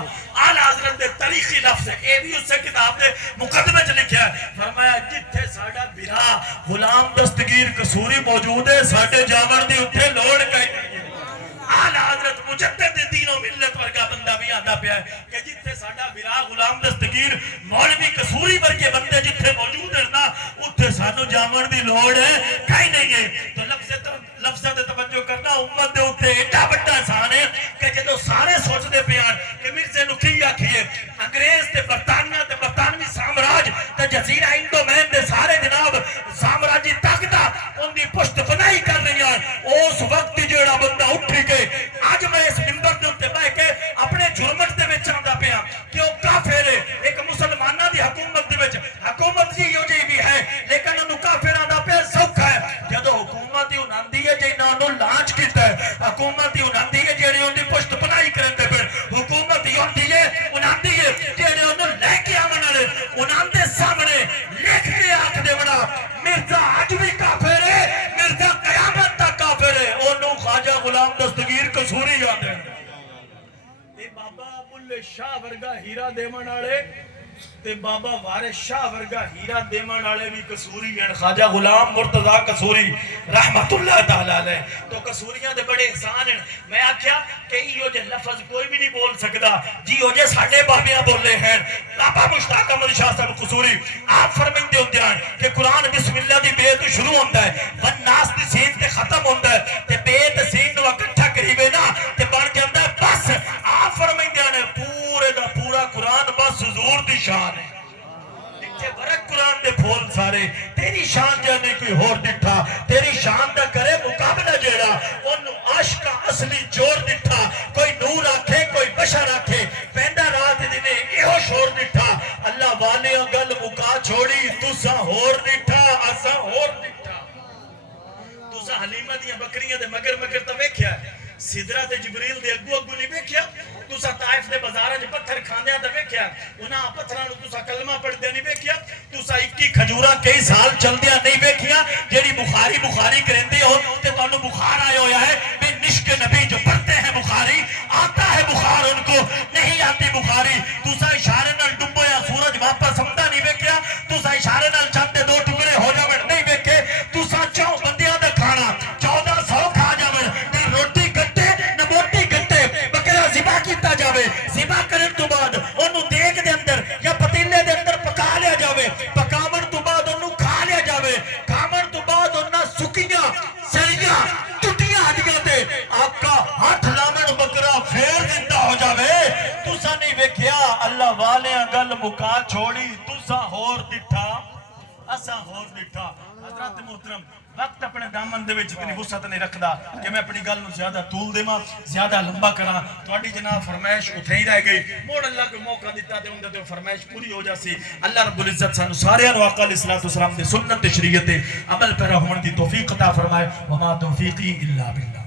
آلہ حضرت دے تاریخی لفظ ہے اے بھی اس سے کتاب دے مقدمے چ لکھیا ہے فرمایا جتھے ساڈا برا غلام دستگیر قصوری موجود ہے ساڈے جاور دی اتھے لوڑ کہیں آلہ حضرت مجدد دین و ملت ورگا بندہ بھی آندا پیا ہے کہ جتھے ساڈا برا غلام دستگیر مولوی قصوری ورگے بندے جتھے موجود ہیں نا اتھے سانو جاون دی لوڑ ہے کہیں نہیں ہے تو لفظ تے توجہ کرنا امت دے اوتے ایڈا بڑا احسان ہے کہ جدوں سارے سوچدے پیان کہ مرزے نو کی آکھیے انگریز تے برطانیہ تے برطانوی سامراج تے جزیرہ انڈو مین دے سارے جناب سامراجی طاقتاں ان دی پشت پناہی کر رہی ہیں اس وقت جیڑا بندہ اٹھی کے آج میں اس منبر دے اوتے بیٹھ کے اپنے جرمٹ دے وچ آندا پیا کہ او کافر ہے ایک مسلماناں دی حکومت دے وچ حکومت جی یو جی بھی ہے لیکن انہوں کافر آندا پیا سوکھا ہے جدوں حکومت ہی انہاں ہے جنہاں نوں لانچ کیتا ہے حکومت ہی انہاں ہے جڑے ان دی پشت پناہی کرن دے پھر حکومت ہی انہاں ہے جڑے انہوں لے کے آون والے انہاں دے سامنے لکھ کے آکھ دیونا مرزا اج بھی کافر ہے مرزا قیامت تک کافر ہے اونوں خواجہ غلام دستگیر قصوری آندے تے بابا بلے شاہ ورگا ہیرا دیون والے تے بابا وارث شاہ ورگا ہیرا دیون والے بھی قصوری ہیں خواجہ غلام مرتضی قصوری رحمت اللہ تعالی علیہ تو قصوریاں دے بڑے احسان ہیں میں آکھیا کہ ایو جے لفظ کوئی بھی نہیں بول سکدا جی او جے ساڈے بابیاں بولے ہیں بابا مشتاق احمد شاہ صاحب قصوری آپ فرماندے ہوندے ہیں کہ قرآن بسم اللہ دی بے تو شروع ہوندا ہے والناس دی سین تے ختم ہوندا ہے تے بے تے سین نو اکٹھا کریوے نا تے بن جاندا ہے بس آپ فرماندے ہیں پورے دا پورا قرآن بس حضور دی شان ہے جتھے ورق قرآن دے پھول سارے تیری شان جانے کوئی ہور ڈٹھا تیری شان دا کرے مقابلہ جیڑا انہوں عاشق اصلی جوڑ ڈٹھا کوئی نور آکھے کوئی بشر آکھے پیندا رات دینے ایہو شور ڈٹھا اللہ والے گل مکا چھوڑی تسا ہور ڈٹھا اسا ہور ڈٹھا تسا حلیمہ دیاں بکریاں دے مگر مگر تا ویکھیا ہے سدرہ تے جبریل دے اگو اگو نہیں ویکھیا تسا طائف دے بازار وچ پتھر کھاندیاں تے ویکھیا انہاں پتھراں نوں تسا کلمہ پڑھدے نہیں ویکھیا تسا 21 کھجوراں کئی سال چلدیاں نہیں ویکھیا جیڑی بخاری کریندے ہو تے تانوں بخار آیا ہویا ہے بے نشک نبی جو پڑھتے ہیں بخاری آتا ہے بخار ان کو نہیں آتی بخاری تسا اشارے نال ڈبویا سورج واپس آندا نہیں ویکھیا تسا اشارے نال چند دے دو ٹکڑے ہو جاون نہیں ویکھے تسا 4 بندیاں دا کھانا 1400 کھا جاون تے روٹی کٹے نہ موٹی کٹے بکرا ذبح کیتا جاوے ذبح کرن تو بعد اونوں دیگ دے اندر یا پتیلے دے اندر پکا لیا جاوے پکاون تو بعد اونوں کھا لیا جاوے کھاون تو بعد اوناں سکیاں سڑیاں ٹٹیاں ہڈیاں تے آقا ہاتھ لاون بکرا پھر زندہ ہو جاوے تسا نہیں ویکھیا اللہ والیاں گل مکا چھوڑی تسا ہور ڈٹھا اسا ہور ڈٹھا حضرات محترم وقت اپنے دامن دے وچ اتنی وسعت نہیں رکھدا کہ میں اپنی گل نو زیادہ طول دیواں زیادہ لمبا کراں تہاڈی جناب فرمائش اتھے ہی رہ گئی موڑ اللہ کو موقع دیتا تے اندر تے فرمائش پوری ہو جاسی اللہ رب العزت سانو سارے نو آقا علیہ الصلوۃ والسلام دے سنت تے شریعت تے عمل پیرا ہون دی توفیق عطا فرمائے وما توفیقی الا باللہ